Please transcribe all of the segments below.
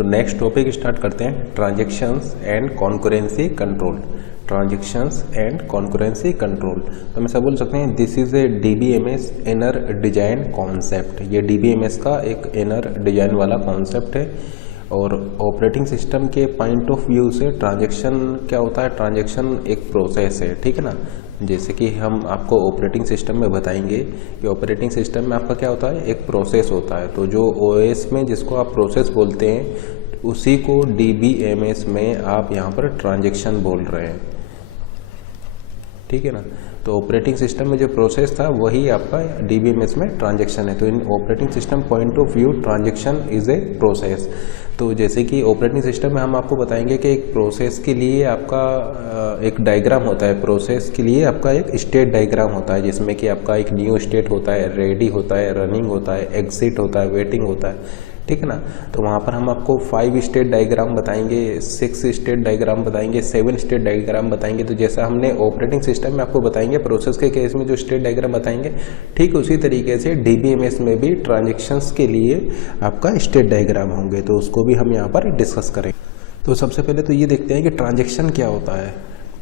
तो next topic start करते हैं, transactions and concurrency control. Transactions and concurrency control, तो हम ऐसा बोल सकते हैं this is a DBMS inner design concept. ये डीबीएमएस का एक इनर डिजाइन वाला कॉन्सेप्ट है। और ऑपरेटिंग सिस्टम के पॉइंट ऑफ व्यू से ट्रांजैक्शन क्या होता है, ट्रांजैक्शन एक प्रोसेस है, ठीक है ना। जैसे कि हम आपको ऑपरेटिंग सिस्टम में बताएंगे कि ऑपरेटिंग सिस्टम में आपका क्या होता है, एक प्रोसेस होता है। तो जो ओएस में जिसको आप प्रोसेस बोलते हैं उसी को डीबीएमएस में आप यहाँ पर ट्रांजैक्शन बोल रहे हैं, ठीक है ना। तो ऑपरेटिंग सिस्टम में जो प्रोसेस था वही आपका डीबीएमएस में ट्रांजैक्शन है। तो in operating system point of view transaction is a process. तो जैसे कि ऑपरेटिंग सिस्टम में हम आपको बताएंगे कि एक प्रोसेस के लिए आपका एक डायग्राम होता है, प्रोसेस के लिए आपका एक स्टेट डायग्राम होता है, जिसमें कि आपका एक न्यू स्टेट होता है, रेडी होता है, रनिंग होता है, एग्जिट होता है, वेटिंग होता है, ठीक है ना। तो वहाँ पर हम आपको 5 स्टेट डायग्राम बताएंगे, 6 स्टेट डायग्राम बताएंगे, 7 स्टेट डायग्राम बताएंगे। तो जैसा हमने ऑपरेटिंग सिस्टम में आपको बताएंगे प्रोसेस के केस में जो स्टेट डायग्राम बताएंगे, ठीक उसी तरीके से डीबीएमएस में भी ट्रांजैक्शंस के लिए आपका स्टेट डायग्राम होंगे। तो उसको भी हम यहाँ पर डिस्कस करेंगे। तो सबसे पहले तो ये देखते हैं कि ट्रांजैक्शन क्या होता है,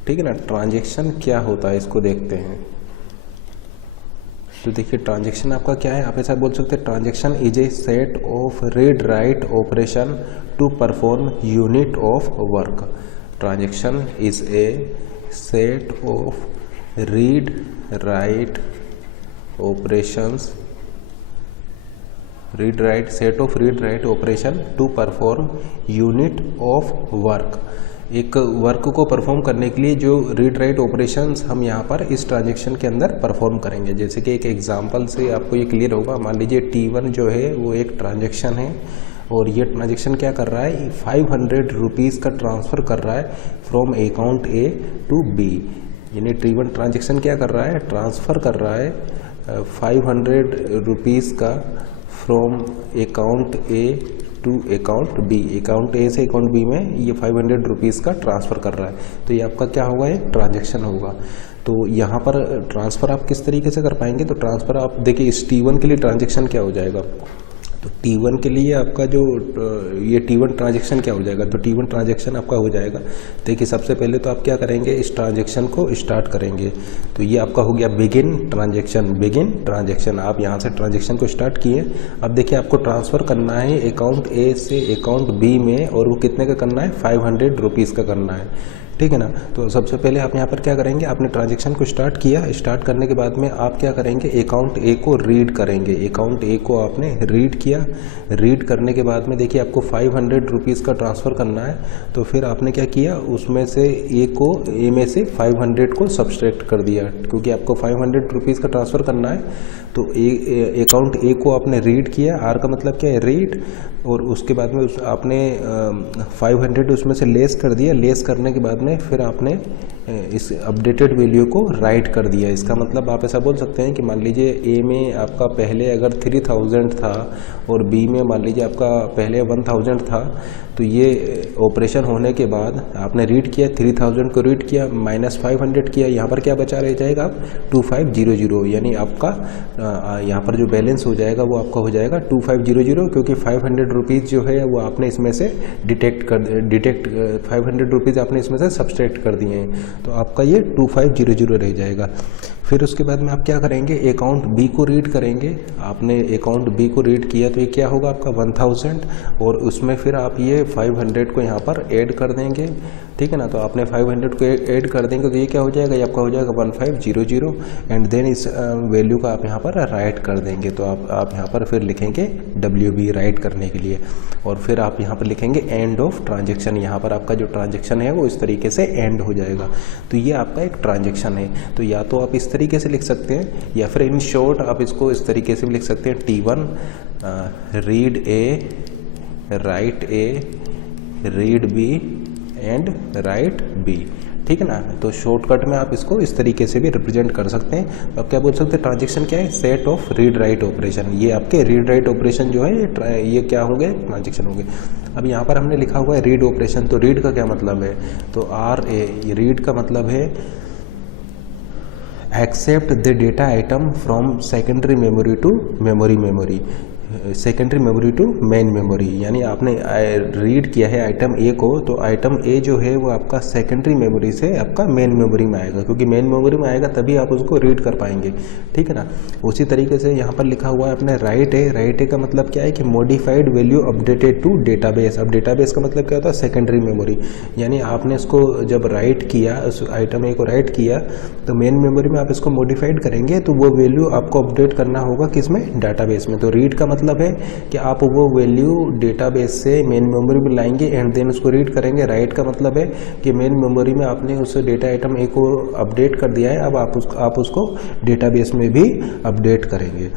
ठीक है ना। ट्रांजैक्शन क्या होता है इसको देखते हैं। तो देखिए ट्रांजैक्शन आपका क्या है, आप ऐसा बोल सकते हैं transaction is a set of read write operation to perform unit of work. Transaction is a set of read write operations, read write set of read write operation to perform unit of work. एक work को perform करने के लिए जो read write operations हम यहाँ पर इस ट्रांजैक्शन के अंदर परफॉर्म करेंगे। जैसे कि एक एग्जांपल से आपको ये क्लियर होगा। मान लीजिए T1 जो है वो एक ट्रांजैक्शन है और ये ट्रांजैक्शन क्या कर रहा है, 500 रुपीज़ का ट्रांसफ़र कर रहा है from account A to B। यानी T1 ट्रांजैक्शन क्या कर रहा है, ट्रांसफ़र कर रहा है 500 रुपीज़ का from account A to account B. Account A से अकाउंट बी में ये 500 रुपीज़ का ट्रांसफ़र कर रहा है। तो ये आपका क्या होगा, एक ट्रांजैक्शन होगा। तो यहाँ पर ट्रांसफ़र आप किस तरीके से कर पाएंगे, तो ट्रांसफ़र आप देखिए इस T1 के लिए ट्रांजैक्शन क्या हो जाएगा। तो T1 के लिए आपका जो ये T1 ट्रांजैक्शन क्या हो जाएगा, तो T1 ट्रांजैक्शन आपका हो जाएगा। देखिए सबसे पहले तो आप क्या करेंगे, इस ट्रांजैक्शन को स्टार्ट करेंगे। तो ये आपका हो गया बिगिन ट्रांजैक्शन, बिगिन ट्रांजैक्शन। आप यहाँ से ट्रांजैक्शन को स्टार्ट किए। अब देखिए आपको ट्रांसफ़र करना है अकाउंट ए से अकाउंट बी में, और वो कितने का करना है, 500 रुपीज़ का करना है, ठीक है ना। तो सबसे पहले आप यहाँ पर क्या करेंगे, आपने ट्रांजैक्शन को स्टार्ट किया। स्टार्ट करने के बाद में आप क्या करेंगे, अकाउंट ए को रीड करेंगे। अकाउंट ए को आपने रीड किया। रीड करने के बाद में देखिए आपको 500 रुपीज़ का ट्रांसफ़र करना है। तो फिर आपने क्या किया, उसमें से ए में से 500 को सब्सट्रैक्ट कर दिया, क्योंकि आपको 500 रुपीज़ का ट्रांसफ़र करना है। तो अकाउंट ए को आपने रीड किया। आर का मतलब क्या है, रीड। और उसके बाद में आपने 500 उसमें से लेस कर दिया। लेस करने के बाद में फिर आपने इस अपडेटेड वैल्यू को राइट कर दिया। इसका मतलब आप ऐसा बोल सकते हैं कि मान लीजिए ए में आपका पहले अगर 3000 था और बी में मान लीजिए आपका पहले 1000 था। तो ये ऑपरेशन होने के बाद आपने रीड किया, 3000 को रीड किया, माइनस 500 किया, यहाँ पर क्या बचा रह जाएगा, आप 2500। यानी आपका यहाँ पर जो बैलेंस हो जाएगा वो आपका हो जाएगा 2500, क्योंकि 500 रुपीज़ जो है वो आपने इसमें से 500 रुपीज़ आपने इसमें से सब्सट्रैक्ट कर दिए हैं। तो आपका ये 2500 रह जाएगा। फिर उसके बाद में आप क्या करेंगे, अकाउंट बी को रीड करेंगे। आपने अकाउंट बी को रीड किया तो ये क्या होगा आपका 1000, और उसमें फिर आप ये 500 को यहाँ पर ऐड कर देंगे, ठीक है ना। तो आपने 500 को ऐड कर देंगे तो ये क्या हो जाएगा, ये आपका हो जाएगा 1500, एंड देन इस वैल्यू का आप यहाँ पर राइट कर देंगे। तो आप यहाँ पर फिर लिखेंगे WB राइट करने के लिए, और फिर आप यहाँ पर लिखेंगे एंड ऑफ ट्रांजैक्शन। यहाँ पर आपका जो ट्रांजैक्शन है वो इस तरीके से एंड हो जाएगा। तो ये आपका एक ट्रांजैक्शन है। तो या तो आप इस तरीके से लिख सकते हैं, या फिर इन शॉर्ट आप इसको इस तरीके से भी लिख सकते हैं, T1 read A, write A, read B and write B, ठीक है ना। तो शॉर्टकट में आप इसको इस तरीके से भी रिप्रेजेंट कर सकते हैं। तो आप क्या बोल सकते हैं, ट्रांजैक्शन क्या है, set of read write operation. ये आपके रीड राइट ऑपरेशन जो है ये क्या होंगे, ट्रांजैक्शन होंगे। अब यहाँ पर हमने लिखा हुआ है रीड ऑपरेशन। तो रीड का क्या मतलब है, तो RA, रीड का मतलब है accept the data item from secondary memory to memory. Secondary memory to main memory, यानी आपने रीड किया है आइटम ए को, तो आइटम ए जो है वो आपका सेकेंडरी मेमोरी से आपका मेन मेमोरी में आएगा, क्योंकि मेन मेमोरी में आएगा तभी आप उसको रीड कर पाएंगे, ठीक है ना। उसी तरीके से यहाँ पर लिखा हुआ है अपने राइट ए। राइट ए का मतलब क्या है कि modified value updated to database. अब डेटाबेस का मतलब क्या होता है, सेकेंडरी मेमोरी, यानी आपने इसको जब राइट किया, उस आइटम ए को राइट किया, तो मेन मेमोरी में आप इसको मॉडिफाइड करेंगे तो वो वैल्यू आपको अपडेट करना होगा किसमें, डाटाबेस में। तो रीड का मतलब है कि आप वो वैल्यू डेटाबेस से मेन मेमोरी में लाएंगे एंड देन उसको रीड करेंगे। राइट का मतलब है कि मेन मेमोरी में आपने उस डेटा आइटम ए को अपडेट कर दिया है, अब आप उसको डेटाबेस में भी अपडेट करेंगे।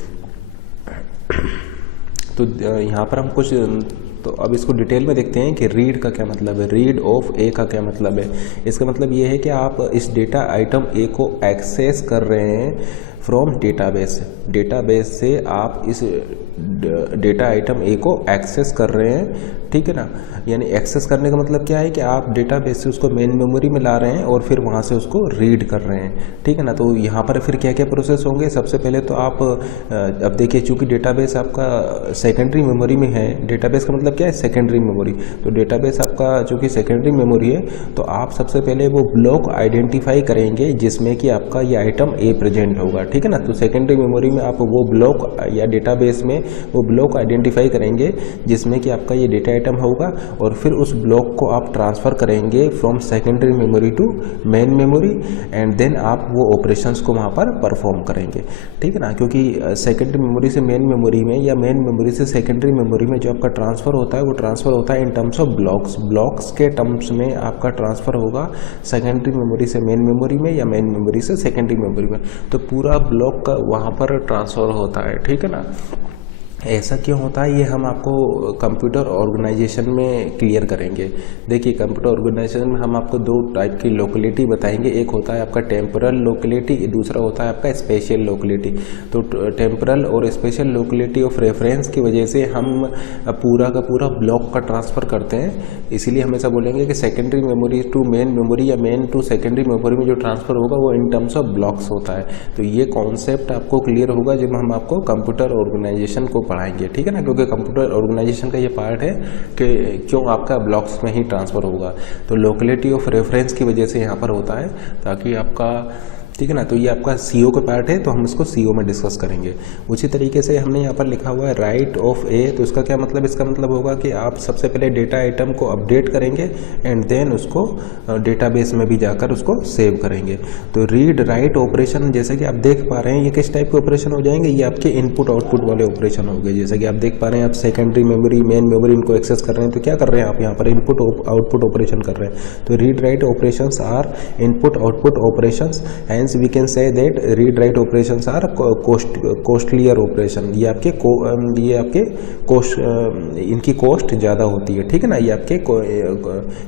तो यहाँ पर हम कुछ, तो अब इसको डिटेल में देखते हैं कि रीड का क्या मतलब है, रीड ऑफ ए का क्या मतलब है। इसका मतलब ये है कि आप इस डेटा आइटम ए को एक्सेस कर रहे हैं फ्रॉम डेटाबेस। डेटाबेस से आप इस डेटा आइटम ए को एक्सेस कर रहे हैं, ठीक है ना। यानी एक्सेस करने का मतलब क्या है कि आप डेटाबेस से उसको मेन मेमोरी में ला रहे हैं और फिर वहाँ से उसको रीड कर रहे हैं, ठीक है ना। तो यहाँ पर फिर क्या क्या प्रोसेस होंगे, सबसे पहले तो आप अब देखिए, चूँकि डेटाबेस आपका सेकेंडरी मेमोरी में है, डेटाबेस का मतलब क्या है, सेकेंडरी मेमोरी। तो डेटाबेस आपका चूँकि सेकेंडरी मेमोरी है, तो आप सबसे पहले वो ब्लॉक आइडेंटिफाई करेंगे जिसमें कि आपका ये आइटम ए प्रेजेंट होगा, ठीक है ना। तो सेकेंडरी मेमोरी में आप वो ब्लॉक या डेटाबेस में वो ब्लॉक आइडेंटिफाई करेंगे जिसमें कि आपका ये डेटा आइटम होगा, और फिर उस ब्लॉक को आप ट्रांसफ़र करेंगे from secondary memory to main memory, and then आप वो ऑपरेशंस को वहाँ पर परफॉर्म करेंगे, ठीक है ना। क्योंकि सेकेंडरी मेमोरी से मेन मेमोरी में या मेन मेमोरी से सेकेंडरी मेमोरी में जो आपका ट्रांसफ़र होता है वो ट्रांसफ़र होता है in terms of blocks. Blocks के टर्म्स में आपका ट्रांसफ़र होगा सेकेंडरी मेमोरी से मेन मेमोरी में या मेन मेमोरी से सेकेंडरी मेमोरी में। तो पूरा ब्लॉक का वहाँ पर ट्रांसफ़र होता है, ठीक है ना। ऐसा क्यों होता है ये हम आपको कंप्यूटर ऑर्गेनाइजेशन में क्लियर करेंगे। देखिए, कंप्यूटर ऑर्गेनाइजेशन में हम आपको दो टाइप की लोकेलिटी बताएंगे, एक होता है आपका टेम्पोरल लोकेलिटी, दूसरा होता है आपका स्पेशियल लोकेलिटी। तो टेम्पोरल और स्पेशियल लोकेलिटी ऑफ रेफरेंस की वजह से हम पूरा का पूरा ब्लॉक का ट्रांसफ़र करते हैं, इसीलिए हमेशा बोलेंगे कि secondary memory to main memory या मेन टू सेकेंडरी मेमोरी में जो ट्रांसफ़र होगा वो इन टर्म्स ऑफ ब्लॉक्स होता है। तो ये कॉन्सेप्ट आपको क्लियर होगा जब हम आपको कंप्यूटर ऑर्गेनाइजेशन को पढ़ाएंगे, ठीक है ना। क्योंकि कंप्यूटर ऑर्गेनाइजेशन का ये पार्ट है कि क्यों आपका ब्लॉक्स में ही ट्रांसफ़र होगा। तो लोकेलिटी ऑफ रेफरेंस की वजह से यहाँ पर होता है, ताकि आपका, ठीक है ना। तो ये आपका सीओ का पार्ट है, तो हम इसको सीओ में डिस्कस करेंगे। उसी तरीके से हमने यहाँ पर लिखा हुआ है राइट ऑफ ए, तो इसका क्या मतलब, इसका मतलब होगा कि आप सबसे पहले डेटा आइटम को अपडेट करेंगे एंड देन उसको डेटाबेस में भी जाकर उसको सेव करेंगे। तो रीड राइट ऑपरेशन, जैसे कि आप देख पा रहे हैं, ये किस टाइप के ऑपरेशन हो जाएंगे, ये आपके इनपुट आउटपुट वाले ऑपरेशन हो गए। जैसे कि आप देख पा रहे हैं, आप सेकेंडरी मेमोरी मेन मेमोरी इनको एक्सेस कर रहे हैं, तो क्या कर रहे हैं आप यहाँ पर इनपुट आउटपुट ऑपरेशन कर रहे हैं। तो read write operations are input output operations, hence we can say that read write operations are costlier operation. ये आपके कॉस्ट, इनकी कॉस्ट ज़्यादा होती है, ठीक है ना। ये आपके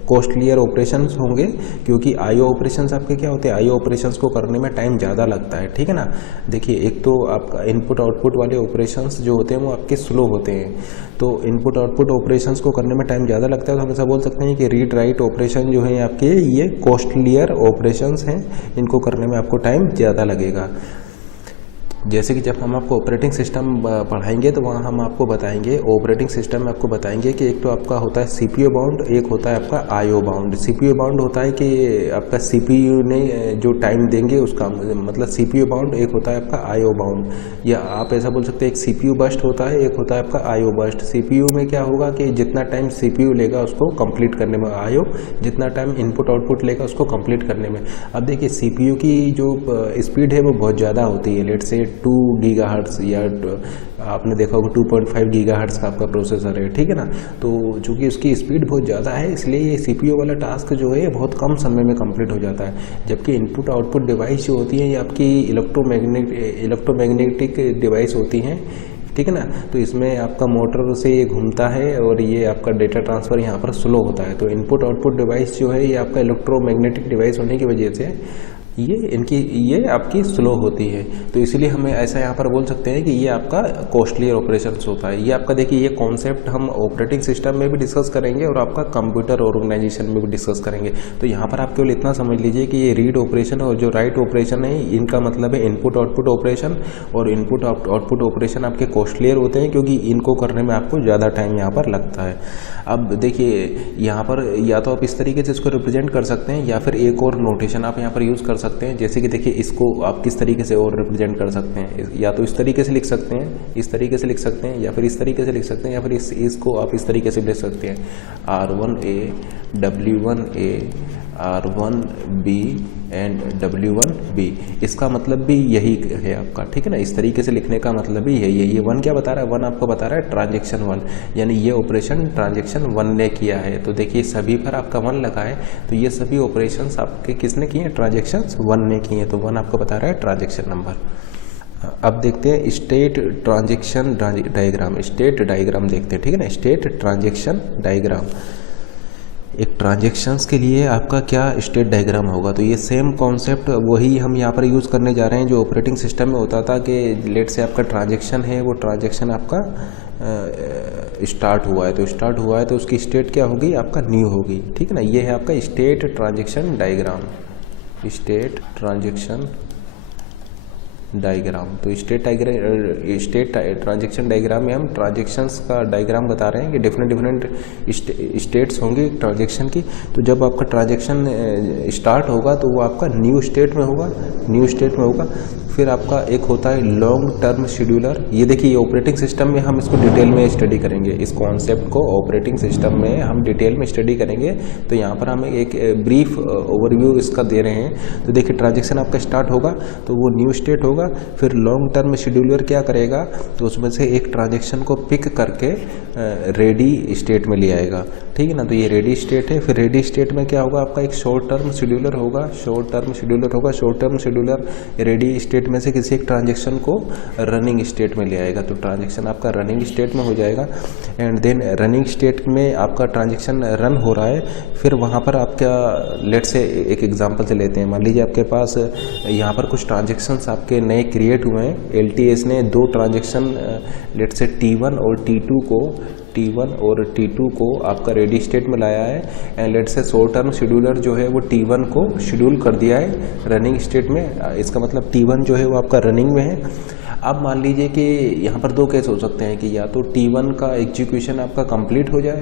कॉस्टलियर ऑपरेशंस होंगे, क्योंकि आईओ ऑपरेशंस आपके क्या होते हैं, आईओ ऑपरेशंस को करने में टाइम ज़्यादा लगता है, ठीक है ना। देखिए, एक तो आपका इनपुट आउटपुट वाले ऑपरेशंस जो होते हैं वो आपके स्लो होते हैं, तो इनपुट आउटपुट ऑपरेशंस को करने में टाइम ज़्यादा लगता है। तो हम ऐसा बोल सकते हैं कि रीड राइट ऑपरेशन जो है आपके, ये कॉस्टलियर ऑपरेशंस हैं, इनको करने में आपको टाइम ज़्यादा लगेगा। जैसे कि जब हम आपको ऑपरेटिंग सिस्टम पढ़ाएंगे तो वहाँ हम आपको बताएंगे, ऑपरेटिंग सिस्टम में आपको बताएंगे कि एक तो आपका होता है सीपीयू बाउंड, एक होता है आपका आईओ बाउंड। सीपीयू बाउंड होता है कि आपका सीपीयू ने जो टाइम देंगे उसका मतलब सीपीयू बाउंड, एक होता है आपका आईओ बाउंड, या आप ऐसा बोल सकते हैं एक सीपीयू बर्स्ट होता है, एक होता है आपका आईओ बर्स्ट। सीपीयू में क्या होगा कि जितना टाइम सीपीयू लेगा उसको कंप्लीट करने में, आईओ जितना टाइम इनपुट आउटपुट लेगा उसको कंप्लीट करने में। अब देखिए, सीपीयू की जो स्पीड है वो बहुत ज़्यादा होती है, लेट से 2 गीगाहर्ट्ज़ या आपने देखा होगा 2.5 गीगाहर्ट्ज़ का आपका प्रोसेसर है, ठीक है ना। तो चूँकि उसकी स्पीड बहुत ज़्यादा है, इसलिए ये सीपीयू वाला टास्क जो है बहुत कम समय में कंप्लीट हो जाता है। जबकि इनपुट आउटपुट डिवाइस जो होती है ये आपकी इलेक्ट्रोमैग्नेटिक डिवाइस होती हैं, ठीक है ना। तो इसमें आपका मोटर से ये घूमता है और ये आपका डेटा ट्रांसफ़र यहाँ पर स्लो होता है। तो इनपुट आउटपुट डिवाइस जो है ये आपका इलेक्ट्रोमैग्नेटिक डिवाइस होने की वजह से ये आपकी स्लो होती है। तो इसीलिए हमें ऐसा यहाँ पर बोल सकते हैं कि ये आपका कॉस्टलियर ऑपरेशंस होता है। ये आपका देखिए ये कॉन्सेप्ट हम ऑपरेटिंग सिस्टम में भी डिस्कस करेंगे और आपका कंप्यूटर ऑर्गेनाइजेशन में भी डिस्कस करेंगे। तो यहाँ पर आप केवल इतना समझ लीजिए कि ये रीड ऑपरेशन और जो राइट ऑपरेशन है इनका मतलब है इनपुट आउटपुट ऑपरेशन, और इनपुट आउटपुट ऑपरेशन आपके कॉस्टलियर होते हैं क्योंकि इनको करने में आपको ज़्यादा टाइम यहाँ पर लगता है। अब देखिए यहाँ पर या तो आप इस तरीके से इसको रिप्रेजेंट कर सकते हैं या फिर एक और नोटेशन आप यहाँ पर यूज़ कर सकते हैं। जैसे कि देखिए इसको आप किस तरीके से और रिप्रेजेंट कर सकते हैं, या तो इस तरीके से लिख सकते हैं, इस तरीके से लिख सकते हैं, या फिर इस तरीके से लिख सकते हैं, या फिर इसको आप इस तरीके से लिख सकते हैं R1A W1A R1B and W1B। इसका मतलब भी यही है आपका, ठीक है ना। इस तरीके से लिखने का मतलब भी यही है। ये वन क्या बता रहा है, वन आपको बता रहा है ट्रांजेक्शन वन, यानी ये ऑपरेशन ट्रांजेक्शन वन ने किया है। तो देखिए सभी पर आपका वन लगा है, तो ये सभी ऑपरेशंस आपके किसने किए हैं, ट्रांजेक्शन वन ने किए हैं। तो वन आपको बता रहा है ट्रांजेक्शन नंबर। अब देखते हैं state transaction diagram, state diagram देखते हैं, ठीक है ना। स्टेट ट्रांजेक्शन डायग्राम, एक ट्रांजेक्शन्स के लिए आपका क्या स्टेट डायग्राम होगा। तो ये सेम कॉन्सेप्ट वही हम यहाँ पर यूज़ करने जा रहे हैं जो ऑपरेटिंग सिस्टम में होता था कि लेट से आपका ट्रांजेक्शन है, वो ट्रांजेक्शन आपका स्टार्ट हुआ है, तो स्टार्ट हुआ है तो उसकी स्टेट क्या होगी, आपका न्यू होगी, ठीक है ना। ये है आपका state transaction diagram, state transaction diagram. तो स्टेट ट्रांजेक्शन डायग्राम में हम ट्रांजेक्शन्स का डायग्राम बता रहे हैं कि डिफरेंट स्टेट्स होंगी ट्रांजेक्शन की। तो जब आपका ट्रांजेक्शन स्टार्ट होगा तो वो आपका न्यू स्टेट में होगा, फिर आपका एक होता है लॉन्ग टर्म शेड्यूलर। ये देखिए ये ऑपरेटिंग सिस्टम में हम इसको डिटेल में स्टडी करेंगे, इस कॉन्सेप्ट को ऑपरेटिंग सिस्टम में हम डिटेल में स्टडी करेंगे। तो यहाँ पर हम एक ब्रीफ ओवरव्यू इसका दे रहे हैं। तो देखिए ट्रांजेक्शन आपका स्टार्ट होगा तो वो न्यू स्टेट होगा, फिर लॉन्ग टर्म शेड्यूलर क्या करेगा, तो उसमें से एक ट्रांजेक्शन को पिक करके रेडी स्टेट में ले आएगा, ठीक है ना। तो ये रेडी स्टेट है। फिर रेडी स्टेट में क्या होगा, आपका एक शॉर्ट टर्म शेड्यूलर होगा, short term scheduler ready state में से किसी एक ट्रांजेक्शन को रनिंग स्टेट में ले आएगा। तो ट्रांजेक्शन आपका रनिंग स्टेट में हो जाएगा। एंड देन रनिंग स्टेट में आपका ट्रांजेक्शन रन हो रहा है, फिर वहाँ पर आपका लेट से एक एग्जांपल से लेते हैं। मान लीजिए आपके पास यहाँ पर कुछ ट्रांजेक्शन्स आपके नए क्रिएट हुए हैं। LTS ने दो ट्रांजेक्शन लेट से T1 और T2 को आपका रेडी स्टेट में लाया है। एंड लेट से शॉर्ट टर्म शेड्यूलर जो है वो T1 को शेड्यूल कर दिया है रनिंग स्टेट में। इसका मतलब T1 जो है वो आपका रनिंग में है। अब मान लीजिए कि यहाँ पर दो केस हो सकते हैं कि या तो T1 का एग्जीक्यूशन आपका कंप्लीट हो जाए,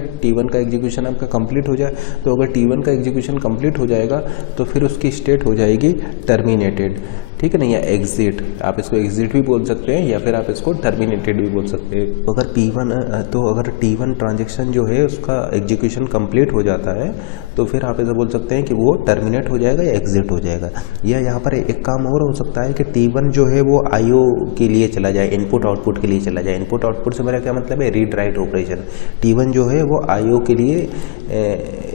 तो अगर T1 का एग्जीक्यूशन कंप्लीट हो जाएगा तो फिर उसकी स्टेट हो जाएगी टर्मिनेटेड, ठीक है ना, या एग्जिट। आप इसको एग्जिट भी बोल सकते हैं या फिर आप इसको टर्मिनेटेड भी बोल सकते हैं। तो अगर T1 ट्रांजेक्शन जो है उसका एग्जीक्यूशन कंप्लीट हो जाता है तो फिर आप ऐसा बोल सकते हैं कि वो टर्मिनेट हो जाएगा या एग्जिट हो जाएगा। या यहाँ पर एक काम और हो सकता है कि T1 जो है वो IO के लिए चला जाए, इनपुट आउटपुट के लिए चला जाए। इनपुट आउटपुट से मेरा क्या मतलब है, रीड राइट ऑपरेशन। T1 जो है वो IO के लिए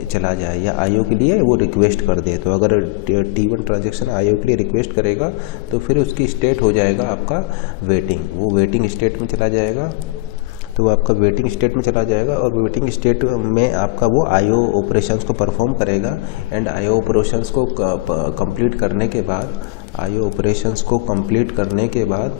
चला जाए या IO के लिए वो रिक्वेस्ट कर दे। तो अगर T1 ट्रांजेक्शन IO के लिए रिक्वेस्ट करेगा तो फिर उसकी स्टेट हो जाएगा आपका वेटिंग, वो वेटिंग स्टेट में चला जाएगा। तो वो आपका वेटिंग स्टेट में चला जाएगा और वेटिंग स्टेट में आपका वो IO ऑपरेशंस को परफॉर्म करेगा। एंड IO ऑपरेशंस को कंप्लीट करने के बाद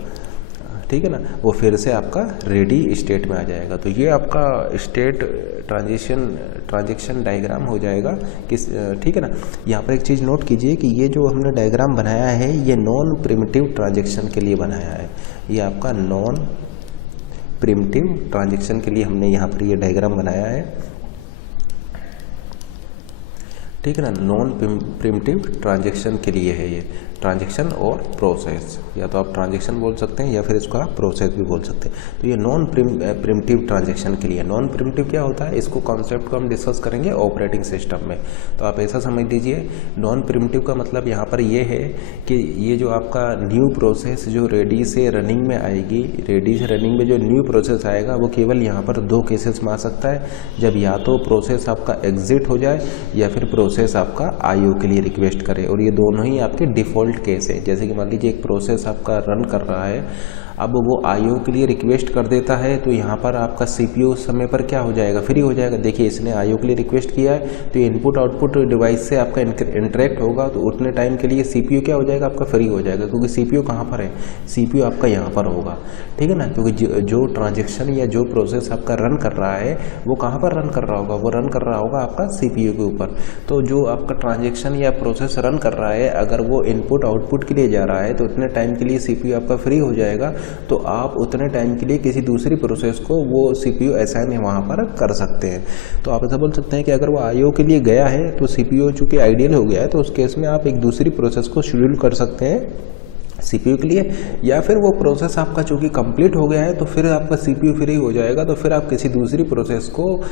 ठीक है ना, वो फिर से आपका रेडी स्टेट में आ जाएगा। तो ये आपका स्टेट ट्रांजेक्शन डायग्राम हो जाएगा किस, ठीक है ना। यहाँ पर एक चीज़ नोट कीजिए कि ये जो हमने डायग्राम बनाया है ये नॉन प्रिमिटिव ट्रांजेक्शन के लिए बनाया है। ये आपका नॉन प्रिमिटिव ट्रांजेक्शन के लिए हमने यहाँ पर ये डायग्राम बनाया है, ठीक है ना। नॉन प्रिमिटिव ट्रांजेक्शन के लिए है ये, ट्रांजेक्शन और प्रोसेस, या तो आप ट्रांजेक्शन बोल सकते हैं या फिर इसको आप प्रोसेस भी बोल सकते हैं। तो ये नॉन प्रिमिटिव ट्रांजेक्शन के लिए, नॉन प्रिमिटिव क्या होता है, इसको कॉन्सेप्ट को हम डिस्कस करेंगे ऑपरेटिंग सिस्टम में। तो आप ऐसा समझ लीजिए, नॉन प्रिमिटिव का मतलब यहाँ पर ये है कि ये जो आपका न्यू प्रोसेस जो रेडी से रनिंग में आएगी, रेडी से रनिंग में जो न्यू प्रोसेस आएगा वो केवल यहाँ पर दो केसेस में आ सकता है, जब या तो प्रोसेस आपका एग्जिट हो जाए या फिर प्रोसेस आपका IO के लिए रिक्वेस्ट करे। और ये दोनों ही आपके डिफ़ॉल्ट केस है। जैसे कि मान लीजिए एक प्रोसेस आपका रन कर रहा है अब वो IO के लिए रिक्वेस्ट कर देता है तो यहाँ पर आपका CPU समय पर क्या हो जाएगा, फ्री हो जाएगा। देखिए इसने IO के लिए रिक्वेस्ट किया है तो इनपुट आउटपुट डिवाइस से आपका इंटरेक्ट होगा तो उतने टाइम के लिए CPU क्या हो जाएगा, आपका फ्री हो जाएगा, क्योंकि CPU कहाँ पर है, CPU आपका यहाँ पर होगा, ठीक है ना। क्योंकि जो ट्रांजेक्शन या जो प्रोसेस आपका रन कर रहा है वो कहाँ पर रन कर रहा होगा, वो रन कर रहा होगा आपका CPU के ऊपर। तो जो आपका ट्रांजेक्शन या प्रोसेस रन कर रहा है अगर वो इनपुट आउटपुट के लिए जा रहा है तो उतने टाइम के लिए CPU आपका फ्री हो जाएगा, तो आप उतने टाइम के लिए किसी दूसरी प्रोसेस को वो CPU असाइन वहाँ पर कर सकते हैं। तो आप ऐसा बोल सकते हैं कि अगर वो IO के लिए गया है तो CPU चूँकि आइडियल हो गया है तो उस केस में आप एक दूसरी प्रोसेस को शेड्यूल कर सकते हैं CPU के लिए, या फिर वो प्रोसेस आपका चूँकि कंप्लीट हो गया है तो फिर आपका CPU फ्री हो जाएगा, तो फिर आप किसी दूसरी प्रोसेस को